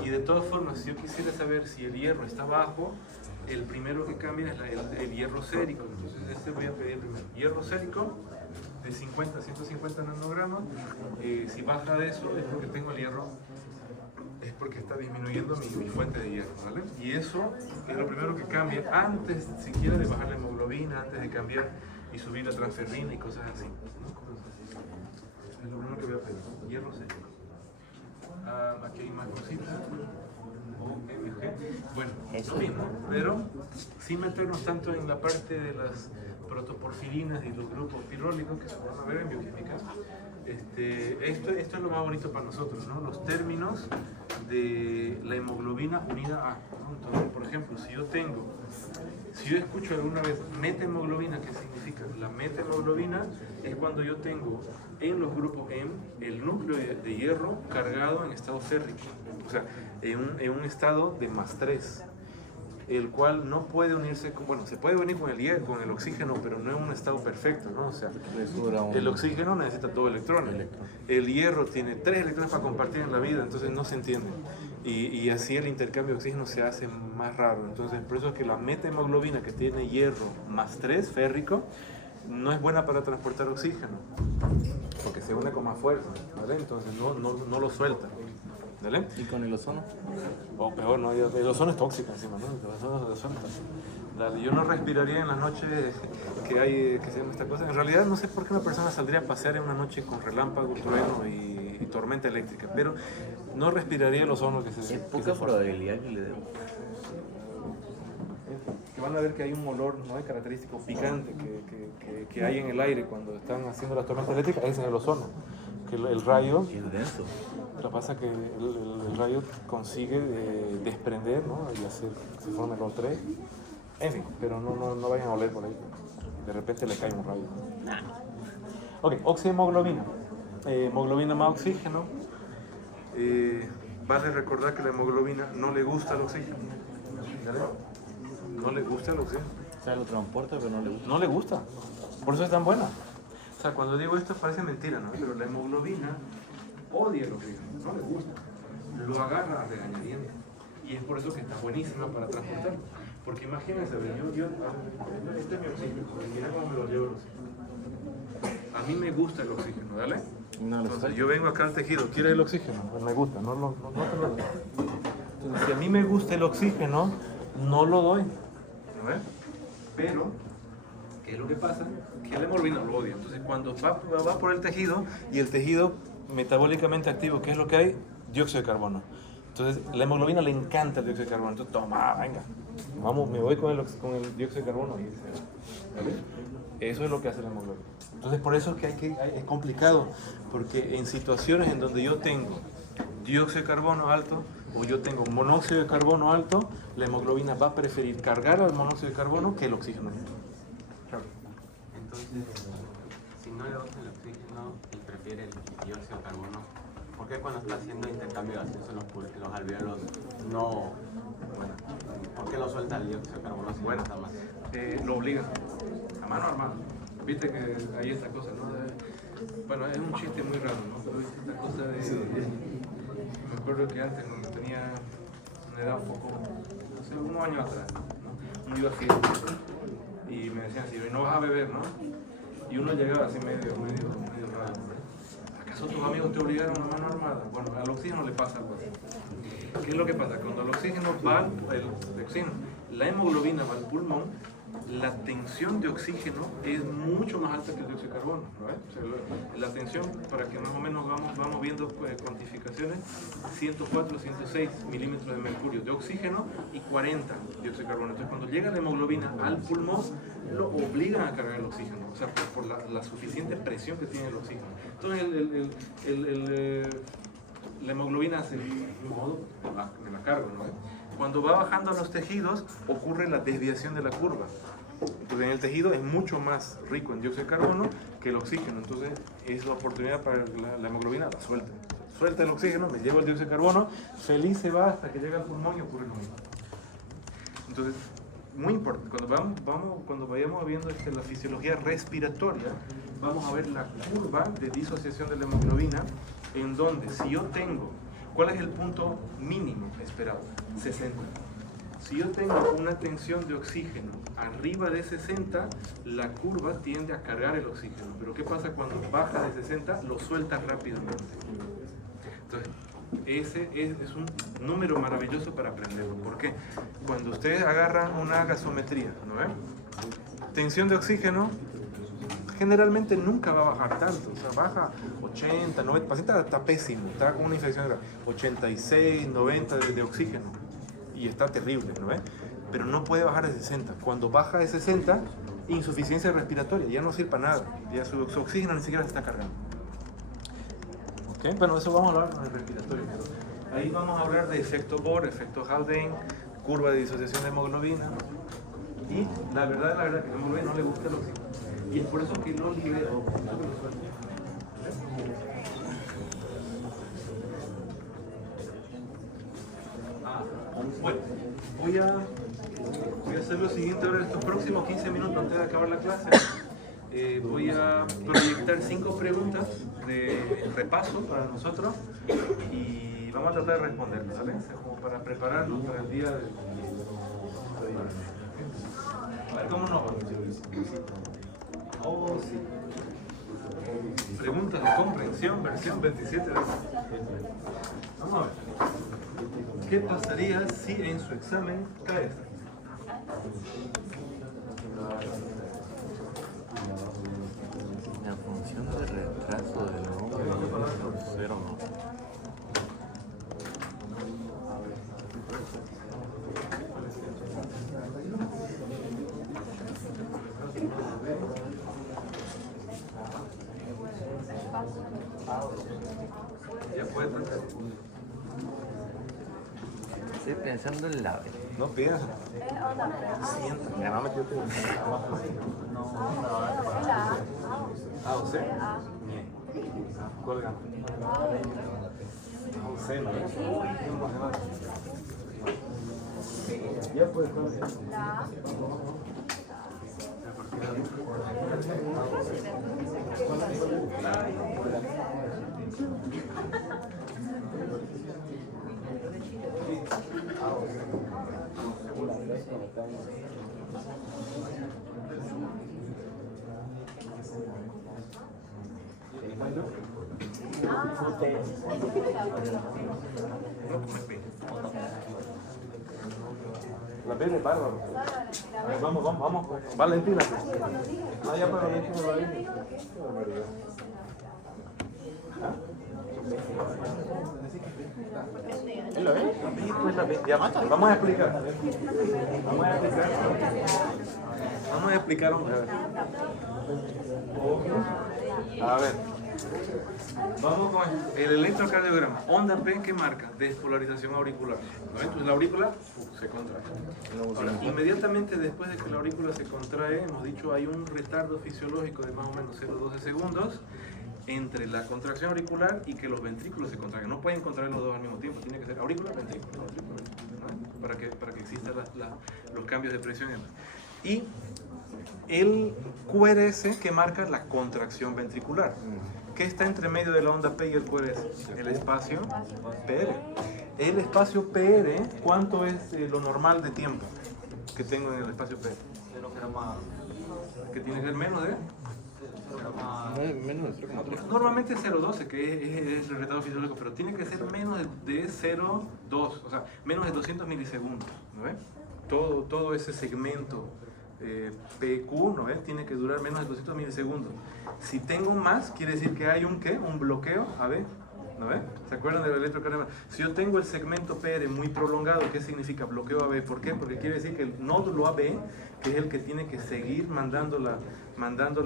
Y de todas formas, si yo quisiera saber si el hierro está bajo, el primero que cambia es el hierro sérico. Entonces este voy a pedir primero. Hierro sérico de 50 a 150 nanogramos. Si baja de eso es porque tengo el hierro, es porque está disminuyendo mi fuente de hierro, ¿vale? Y eso es lo primero que cambia antes siquiera de bajar la hemoglobina, antes de cambiar y subir la transferrina y cosas así, ¿no? Es lo primero que voy a pedir, hierro sérico. Aquí hay más cositas. Bueno, lo mismo, pero sin meternos tanto en la parte de las protoporfirinas y los grupos pirólicos que se van a ver en bioquímica. Esto es lo más bonito para nosotros, ¿no? Los términos de la hemoglobina unida a, ¿no? Entonces, por ejemplo, si yo escucho alguna vez metahemoglobina, ¿qué significa? La metahemoglobina es cuando yo tengo en los grupos M el núcleo de hierro cargado en estado férrico, o sea, en un estado de +3, el cual no puede unirse, bueno, se puede unir con el hierro, con el oxígeno, pero no en un estado perfecto, ¿no? O sea, el oxígeno necesita 2 electrones, el hierro tiene 3 electrones para compartir en la vida, entonces no se entiende. Y así el intercambio de oxígeno se hace más raro. Entonces, por eso es que la metahemoglobina que tiene hierro +3 férrico no es buena para transportar oxígeno, porque se une con más fuerza, ¿vale? Entonces no lo suelta, ¿vale? ¿Y con el ozono? O peor, ¿no? El ozono es tóxico encima, ¿no? El ozono se suelta. Yo no respiraría en las noches que se llama esta cosa. En realidad no sé por qué una persona saldría a pasear en una noche con relámpago, trueno y tormenta eléctrica, pero no respiraría el ozono que se... Es poca probabilidad que le dé. Que van a ver que hay un olor, ¿no?, característico picante que hay en el aire cuando están haciendo las tormentas eléctricas. Ese es el ozono, que el rayo... Es denso. Lo que pasa es que el rayo consigue desprender, ¿no?, y se forma el O3. En fin, pero no vayan a oler por ahí. De repente le cae un rayo. Ok, oxihemoglobina. Hemoglobina más oxígeno. Vale recordar que la hemoglobina no le gusta el oxígeno. ¿Vale? No le gusta el oxígeno. O sea, lo transporta, pero no le gusta. No le gusta. Por eso es tan buena. O sea, cuando digo esto parece mentira, ¿no? Pero la hemoglobina odia el oxígeno. No le gusta. Lo agarra a regañadientes. Y es por eso que está buenísima para transportarlo. Porque imagínense, este es mi oxígeno, mira cómo me lo llevo el oxígeno. A mí me gusta el oxígeno, ¿vale? Entonces yo vengo acá al tejido, ¿quieres el oxígeno? Pues me gusta, no te lo doy. Entonces si a mí me gusta el oxígeno, no lo doy, ¿no ves? Pero, ¿qué es lo que pasa? Que la hemoglobina lo odia. Entonces cuando va por el tejido, y el tejido metabólicamente activo, ¿qué es lo que hay? Dióxido de carbono. Entonces, la hemoglobina le encanta el dióxido de carbono. Entonces, toma, venga, vamos, me voy con el dióxido de carbono. ¿Vale? Eso es lo que hace la hemoglobina. Entonces, por eso es que es complicado, porque en situaciones en donde yo tengo dióxido de carbono alto o yo tengo monóxido de carbono alto, la hemoglobina va a preferir cargar al monóxido de carbono que el oxígeno. Entonces, si no le gusta el oxígeno y prefiere el dióxido de carbono, ¿por qué cuando está haciendo intercambio de gaseosos los alvéolos no, bueno, por qué lo suelta el dióxido de carbono si bueno, no está más? Lo obliga a mano armada. Viste que hay esta cosa, ¿no? Bueno, es un chiste muy raro, ¿no? Pero viste esta cosa me acuerdo que antes, cuando tenía una edad un poco, no sé, unos años atrás, ¿no? Uno iba a fiesta y me decían así, no vas a beber, ¿no? Y uno llegaba así medio raro, ¿no? ¿Acaso tus amigos te obligaron a mano armada? Bueno, al oxígeno le pasa algo así. ¿Qué es lo que pasa? Cuando el oxígeno va la hemoglobina va al pulmón, la tensión de oxígeno es mucho más alta que el dióxido de carbono, ¿no? O sea, la tensión, para que más o menos vamos viendo cuantificaciones, 104, 106 milímetros de mercurio de oxígeno y 40 de dióxido de carbono. Entonces, cuando llega la hemoglobina al pulmón, lo obligan a cargar el oxígeno, o sea, por la suficiente presión que tiene el oxígeno. Entonces, la hemoglobina hace un modo, me la cargo, ¿no? Cuando va bajando a los tejidos, ocurre la desviación de la curva. Entonces, en el tejido es mucho más rico en dióxido de carbono que el oxígeno. Entonces, es la oportunidad para la hemoglobina, la suelta. Suelta el oxígeno, me llevo el dióxido de carbono, feliz se va hasta que llega al pulmón y ocurre lo mismo. Entonces, muy importante, cuando vayamos viendo la fisiología respiratoria, vamos a ver la curva de disociación de la hemoglobina, en donde si yo tengo, ¿cuál es el punto mínimo esperado? 60. Si yo tengo una tensión de oxígeno arriba de 60, la curva tiende a cargar el oxígeno. Pero ¿qué pasa cuando baja de 60? Lo suelta rápidamente. Entonces, ese es un número maravilloso para aprenderlo. ¿Por qué? Cuando ustedes agarran una gasometría, ¿no ven? Tensión de oxígeno, generalmente nunca va a bajar tanto. O sea, baja 80, 90, el paciente está pésimo, está con una infección grave. 86, 90 de oxígeno. Y está terrible, ¿no ves? Pero no puede bajar de 60. Cuando baja de 60, insuficiencia respiratoria, ya no sirve para nada. Ya su oxígeno ni siquiera se está cargando. ¿Ok? Bueno, eso vamos a hablar con el respiratorio. Ahí vamos a hablar de efecto Bohr, efecto Haldane, curva de disociación de hemoglobina. Y la verdad que a la hemoglobina no le gusta el oxígeno. Y es por eso que no libera. Bueno, voy a hacer lo siguiente ahora, estos próximos 15 minutos antes de acabar la clase. Voy a proyectar 5 preguntas de repaso para nosotros y vamos a tratar de responderlas, ¿vale? Como para prepararnos para el día de... A ver cómo nos va. Oh, sí. Preguntas de comprensión, versión 27 de... Vamos a ver. ¿Qué pasaría si en su examen cae esta? La función de retraso del número por 0 no. Ya puede pasar. Estoy pensando en la... No piensa. Sienta. Mi mamá metió tu. Ah, ¿o sea? Cuelga. Ah, ¿o sea? Ya puede estar. La pena es bárbaro. Vamos. Valentina. Ah, ya para Valentina lo hay. ¿Él lo ve? Ya, vamos a explicar. Vamos a explicar un poco. A ver. Vamos con el electrocardiograma. Onda P, ¿qué marca? Despolarización auricular. ¿No? Entonces la aurícula se contrae. Ahora, inmediatamente después de que la aurícula se contrae, hemos dicho hay un retardo fisiológico de más o menos 0,12 segundos entre la contracción auricular y que los ventrículos se contraigan. No pueden contraer los dos al mismo tiempo, tiene que ser aurícula, ventrículo, ¿no? para que existan los cambios de presión. Y el QRS que marca la contracción ventricular. ¿Qué está entre medio de la onda P y el QRS? El espacio PR. El espacio PR, ¿cuánto es lo normal de tiempo que tengo en el espacio PR? Que tiene que ser menos de... Menos de 0,3. Normalmente es 0,12, que es el retardo fisiológico, pero tiene que ser menos de 0,2, o sea, menos de 200 milisegundos, ¿no ves? Todo ese segmento PQ, ¿no ves? Tiene que durar menos de 200 milisegundos. Si tengo más, quiere decir que hay un bloqueo AB, ¿no ves? ¿Se acuerdan del electrocardiograma? Si yo tengo el segmento PR muy prolongado, ¿qué significa bloqueo AB? ¿Por qué? Porque quiere decir que el nódulo AB, que es el que tiene que seguir mandando la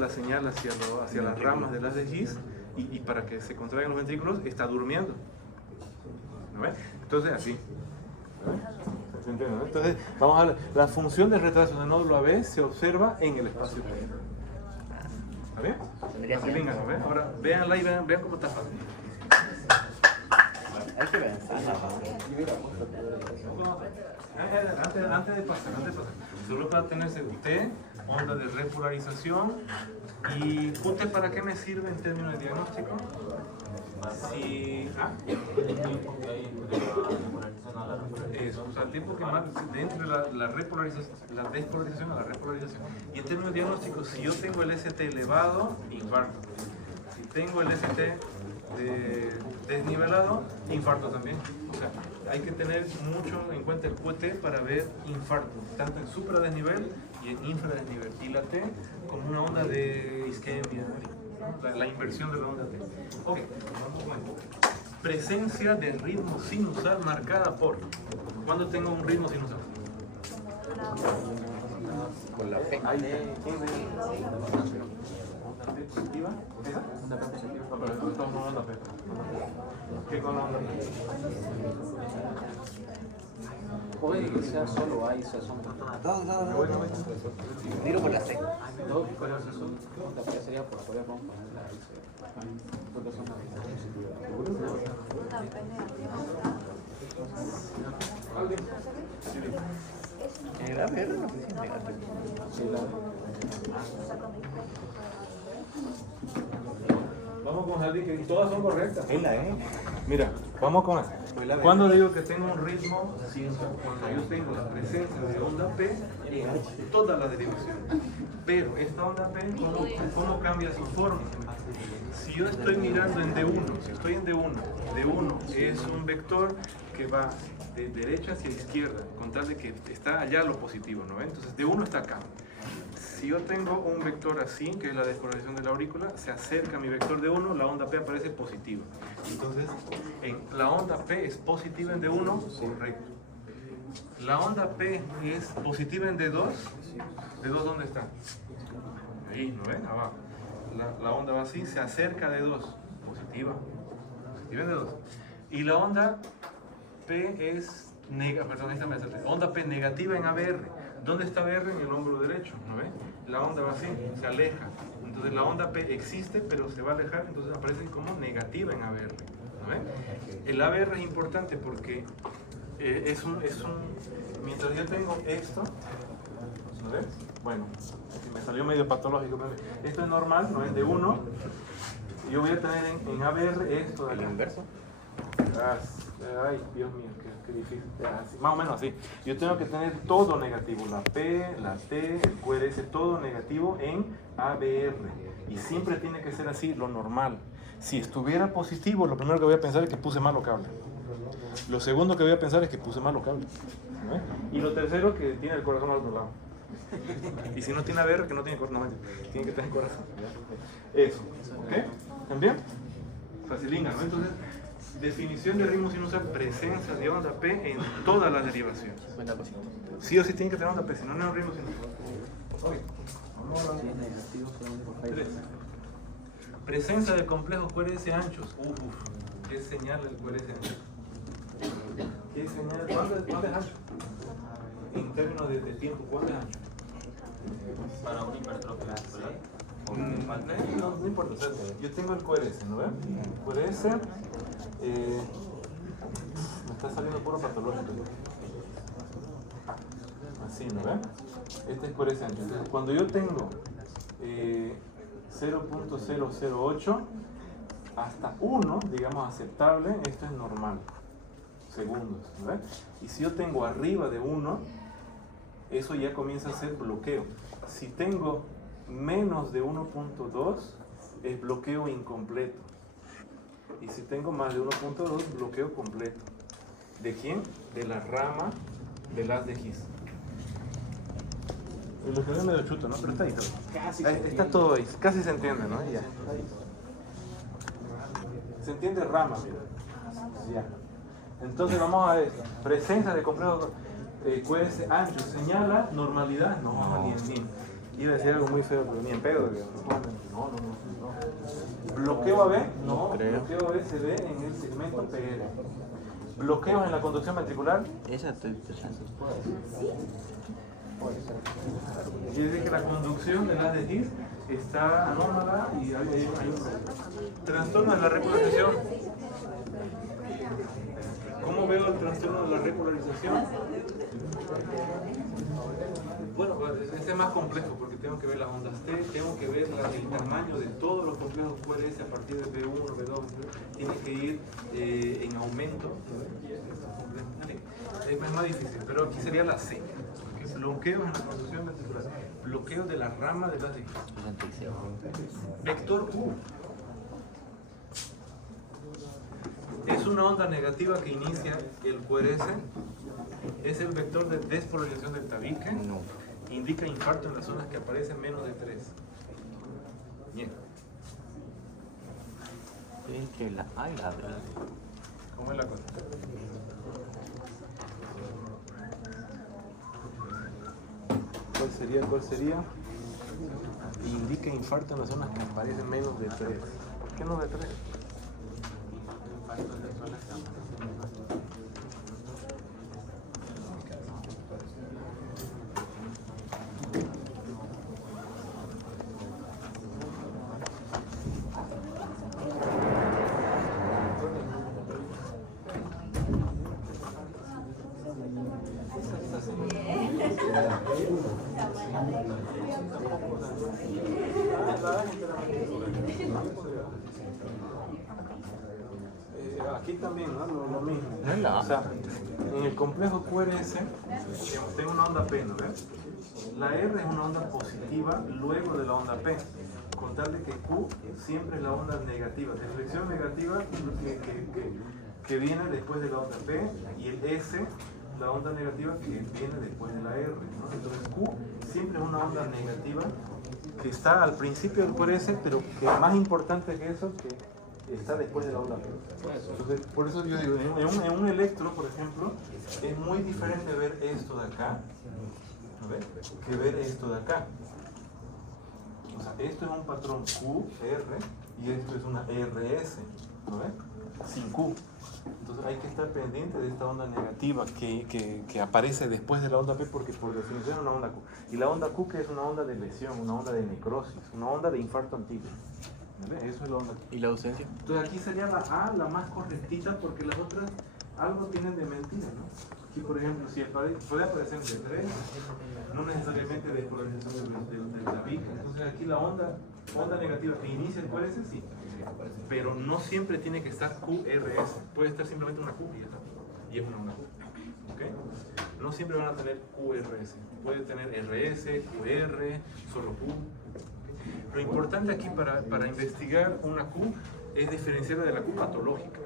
señal hacia las ramas de las de Gis y para que se contraigan los ventrículos, está durmiendo, ¿no ves? Entonces así, ¿no ves? ¿Se entiende, no? Entonces, vamos a ver, la función de retraso del nódulo AB se observa en el espacio PR. ¿Está bien? Así, venga, ¿no ves? Ahora, véanla y vean cómo está fácil. Antes de pasar, solo para tenerse T, onda de repolarización. ¿Y UT para qué me sirve en términos de diagnóstico? Si, eso, o sea, el tiempo que más de entre la repolarización, la despolarización a la repolarización. Y en términos de diagnóstico, si yo tengo el ST elevado, infarto. Si tengo el ST desnivelado, infarto también. O sea, hay que tener mucho en cuenta el QT para ver infarto, tanto en supradesnivel y en infradesnivel. Y la T como una onda de isquemia, ¿no? La inversión de la onda T. Ok, vamos con esto. Presencia de ritmo sinusal marcada por. ¿Cuándo tengo un ritmo sinusal? Con la P. ¿Positiva? ¿Esa? Onda P positiva. No, pero estamos con onda P. ¿Qué con la onda P? Puede que sea solo A y sea sombra. Tiro por la C. No, pero si son onda P sería por fuera, vamos a ponerla ahí. Porque son A ver, no sé si es negativo. Vamos con Jaldi, que todas son correctas. Es la E. Mira, vamos con eso. Cuando digo que tengo un ritmo sinusal, cuando yo tengo la presencia de onda P en toda la derivación. Pero esta onda P, ¿cómo cambia su forma? Si yo estoy mirando en D1, si estoy en D1, D1 es un vector que va de derecha hacia izquierda, con tal de que está allá lo positivo, ¿no? Entonces D1 está acá. Si yo tengo un vector así, que es la despolarización de la aurícula, se acerca a mi vector de 1, la onda P aparece positiva. Entonces, la onda P es positiva en D1, correcto. La onda P es positiva en D2, ¿D2 dónde está? Ahí, ¿no ven? Abajo. La onda va así, se acerca a D2, positiva en D2. Y la onda P es onda P negativa en ABR. ¿Dónde está BR? En el hombro derecho, ¿no ven? La onda va así, se aleja. Entonces la onda P existe, pero se va a alejar, entonces aparece como negativa en ABR, ¿no ven? El ABR es importante porque mientras yo tengo esto, ¿no ves? Bueno, me salió medio patológico, pero esto es normal, no es de 1. Yo voy a tener en ABR esto de ¿El acá. inverso? Ay, Dios mío, qué difícil. Así, más o menos así. Yo tengo que tener todo negativo, la P, la T, el QRS, todo negativo en ABR. Y siempre tiene que ser así, lo normal. Si estuviera positivo, lo primero que voy a pensar es que puse malo cable. Lo segundo que voy a pensar es que puse malo cable. ¿No? Y lo tercero, que tiene el corazón al otro lado. Y si no tiene ABR, que no tiene corazón, no, tiene que tener corazón. Eso, ¿ok? ¿También? Facilinga, ¿no? Entonces, definición de ritmo sinusal, presencia de onda P en todas las derivaciones. Sí o sí tiene que tener onda P, si no, no es un ritmo sinusal. Okay. Vamos a ver. 3. Presencia de complejos QRS anchos. ¿Qué señala el QRS ancho? ¿Qué señala? ¿Cuánto es ancho? En términos de tiempo, ¿cuánto es ancho? Para un hipertrofia vascular. No importa, o sea, yo tengo el QRS, ¿no ven? QRS me está saliendo puro patológico. Así, ¿no ven? Este es QRS ancho. Entonces, cuando yo tengo 0.008 hasta 1, digamos aceptable, esto es normal. Segundos, ¿no ven? Y si yo tengo arriba de 1, eso ya comienza a ser bloqueo. Si tengo menos de 1.2 es bloqueo incompleto. Y si tengo más de 1.2, bloqueo completo. ¿De quién? De la rama del haz de His. Lo que veo medio chuto, ¿no? Pero está ahí todo. Está todo ahí. Casi se entiende, ¿no? Ya. Se entiende rama, mira. Ya. Entonces vamos a ver. Presencia de complejos QS ancho. Señala normalidad. No, ni. Iba a decir algo muy feo, pero ni en pedo. No. ¿Bloqueo AB? No, bloqueo AB se ve en el segmento PR. ¿Bloqueos en la conducción ventricular? Esa estoy pensando. Quiere decir que la conducción del haz de His está anómala y hay un trastorno de la repolarización. trastorno de la repolarización. Bueno, este es más complejo porque tengo que ver las ondas T, tengo que ver el tamaño de todos los complejos QRS a partir de B1, B2, tiene que ir en aumento. Es más difícil, pero aquí sería la C. Bloqueos en la construcción venticular, bloqueo de la rama de las discos. Vector Q es una onda negativa que inicia el QRS, es el vector de despolarización del tabique, indica infarto en las zonas que aparecen menos de 3. Bien. Entre la A y la B. ¿Cómo es la cosa? ¿Cuál sería? Indica infarto en las zonas que aparecen menos de 3. ¿Por qué no de 3? Aquí también, ¿no? Lo mismo. O sea, en el complejo QRS tengo una onda P, ¿no ves? La R es una onda positiva luego de la onda P. Con tal de que Q siempre es la onda negativa, deflexión negativa que viene después de la onda P, y el S, la onda negativa que viene después de la R, ¿no? Entonces Q siempre es una onda negativa que está al principio del QRS, pero que es más importante que eso, que está después de la onda P. Entonces, por eso yo digo, en un electro, por ejemplo, es muy diferente ver esto de acá, ¿ves? Que ver esto de acá. O sea, esto es un patrón QR y esto es una RS, ¿no ves? Sin Q. Entonces hay que estar pendiente de esta onda negativa que aparece después de la onda P, porque por definición es una onda Q. Y la onda Q, que es una onda de lesión, una onda de necrosis, una onda de infarto antiguo. ¿Ves? Eso es la onda Q. ¿Y la ausencia? Entonces aquí sería la A la más correctita, porque las otras algo tienen de mentira, ¿no? Aquí, por ejemplo, si puede aparecer de 3, no necesariamente de polarización del tabique. Entonces aquí la onda negativa que inicia el QRS, sí, pero no siempre tiene que estar QRS, puede estar simplemente una Q y ya está, y es una onda Q, ¿ok? No siempre van a tener QRS, puede tener RS, QR, solo Q. Lo importante aquí para investigar una Q es diferenciarla de la Q patológica.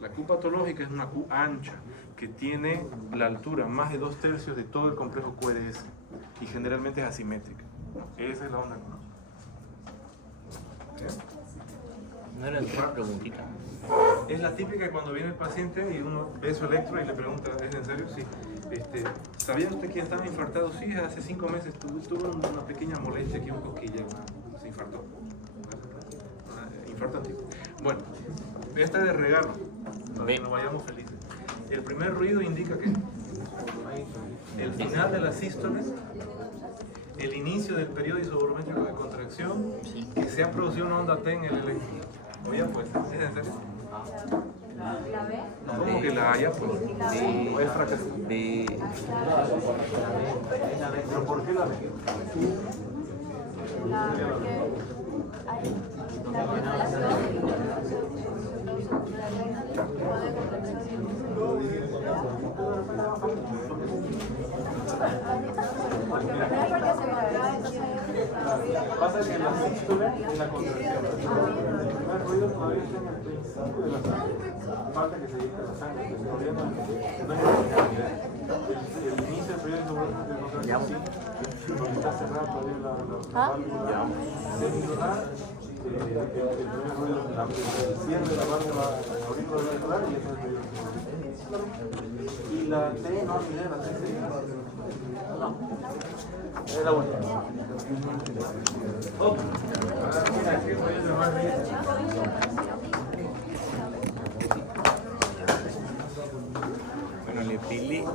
La Q patológica es una Q ancha, que tiene la altura más de 2/3 de todo el complejo QRS y generalmente es asimétrica. Esa es la onda Q. No era una preguntita. Es la típica cuando viene el paciente y uno ve su electro y le pregunta, ¿es en serio? Sí. ¿Sabía usted que estaba infartado? Sí, hace 5 meses tuvo una pequeña molestia aquí, un cosquilla, se infartó. Infarto antiguo. Bueno, esta es de regalo, para que nos vayamos felices. El primer ruido indica que el final de la sístole, el inicio del periodo isoborométrico de contracción, que se ha producido una onda T en el electro. Oye, pues, ¿es en serio? ¿Cómo que la haya, pues? ¿O es fracasado? ¿Pero por qué la B? Pasa que la sístole es la contracción. El primer ruido todavía está en el principio de la sangre. Falta que se llegue a la sangre, que todavía no es el inicio del periodo de contracción, sí, porque está cerrada todavía la válvula ventricular. El primer ruido es el cierre de la válvula auricular y ese es el periodo. Y la T no olvidé, la T se no, es la última. Ok. Bueno, le pili una.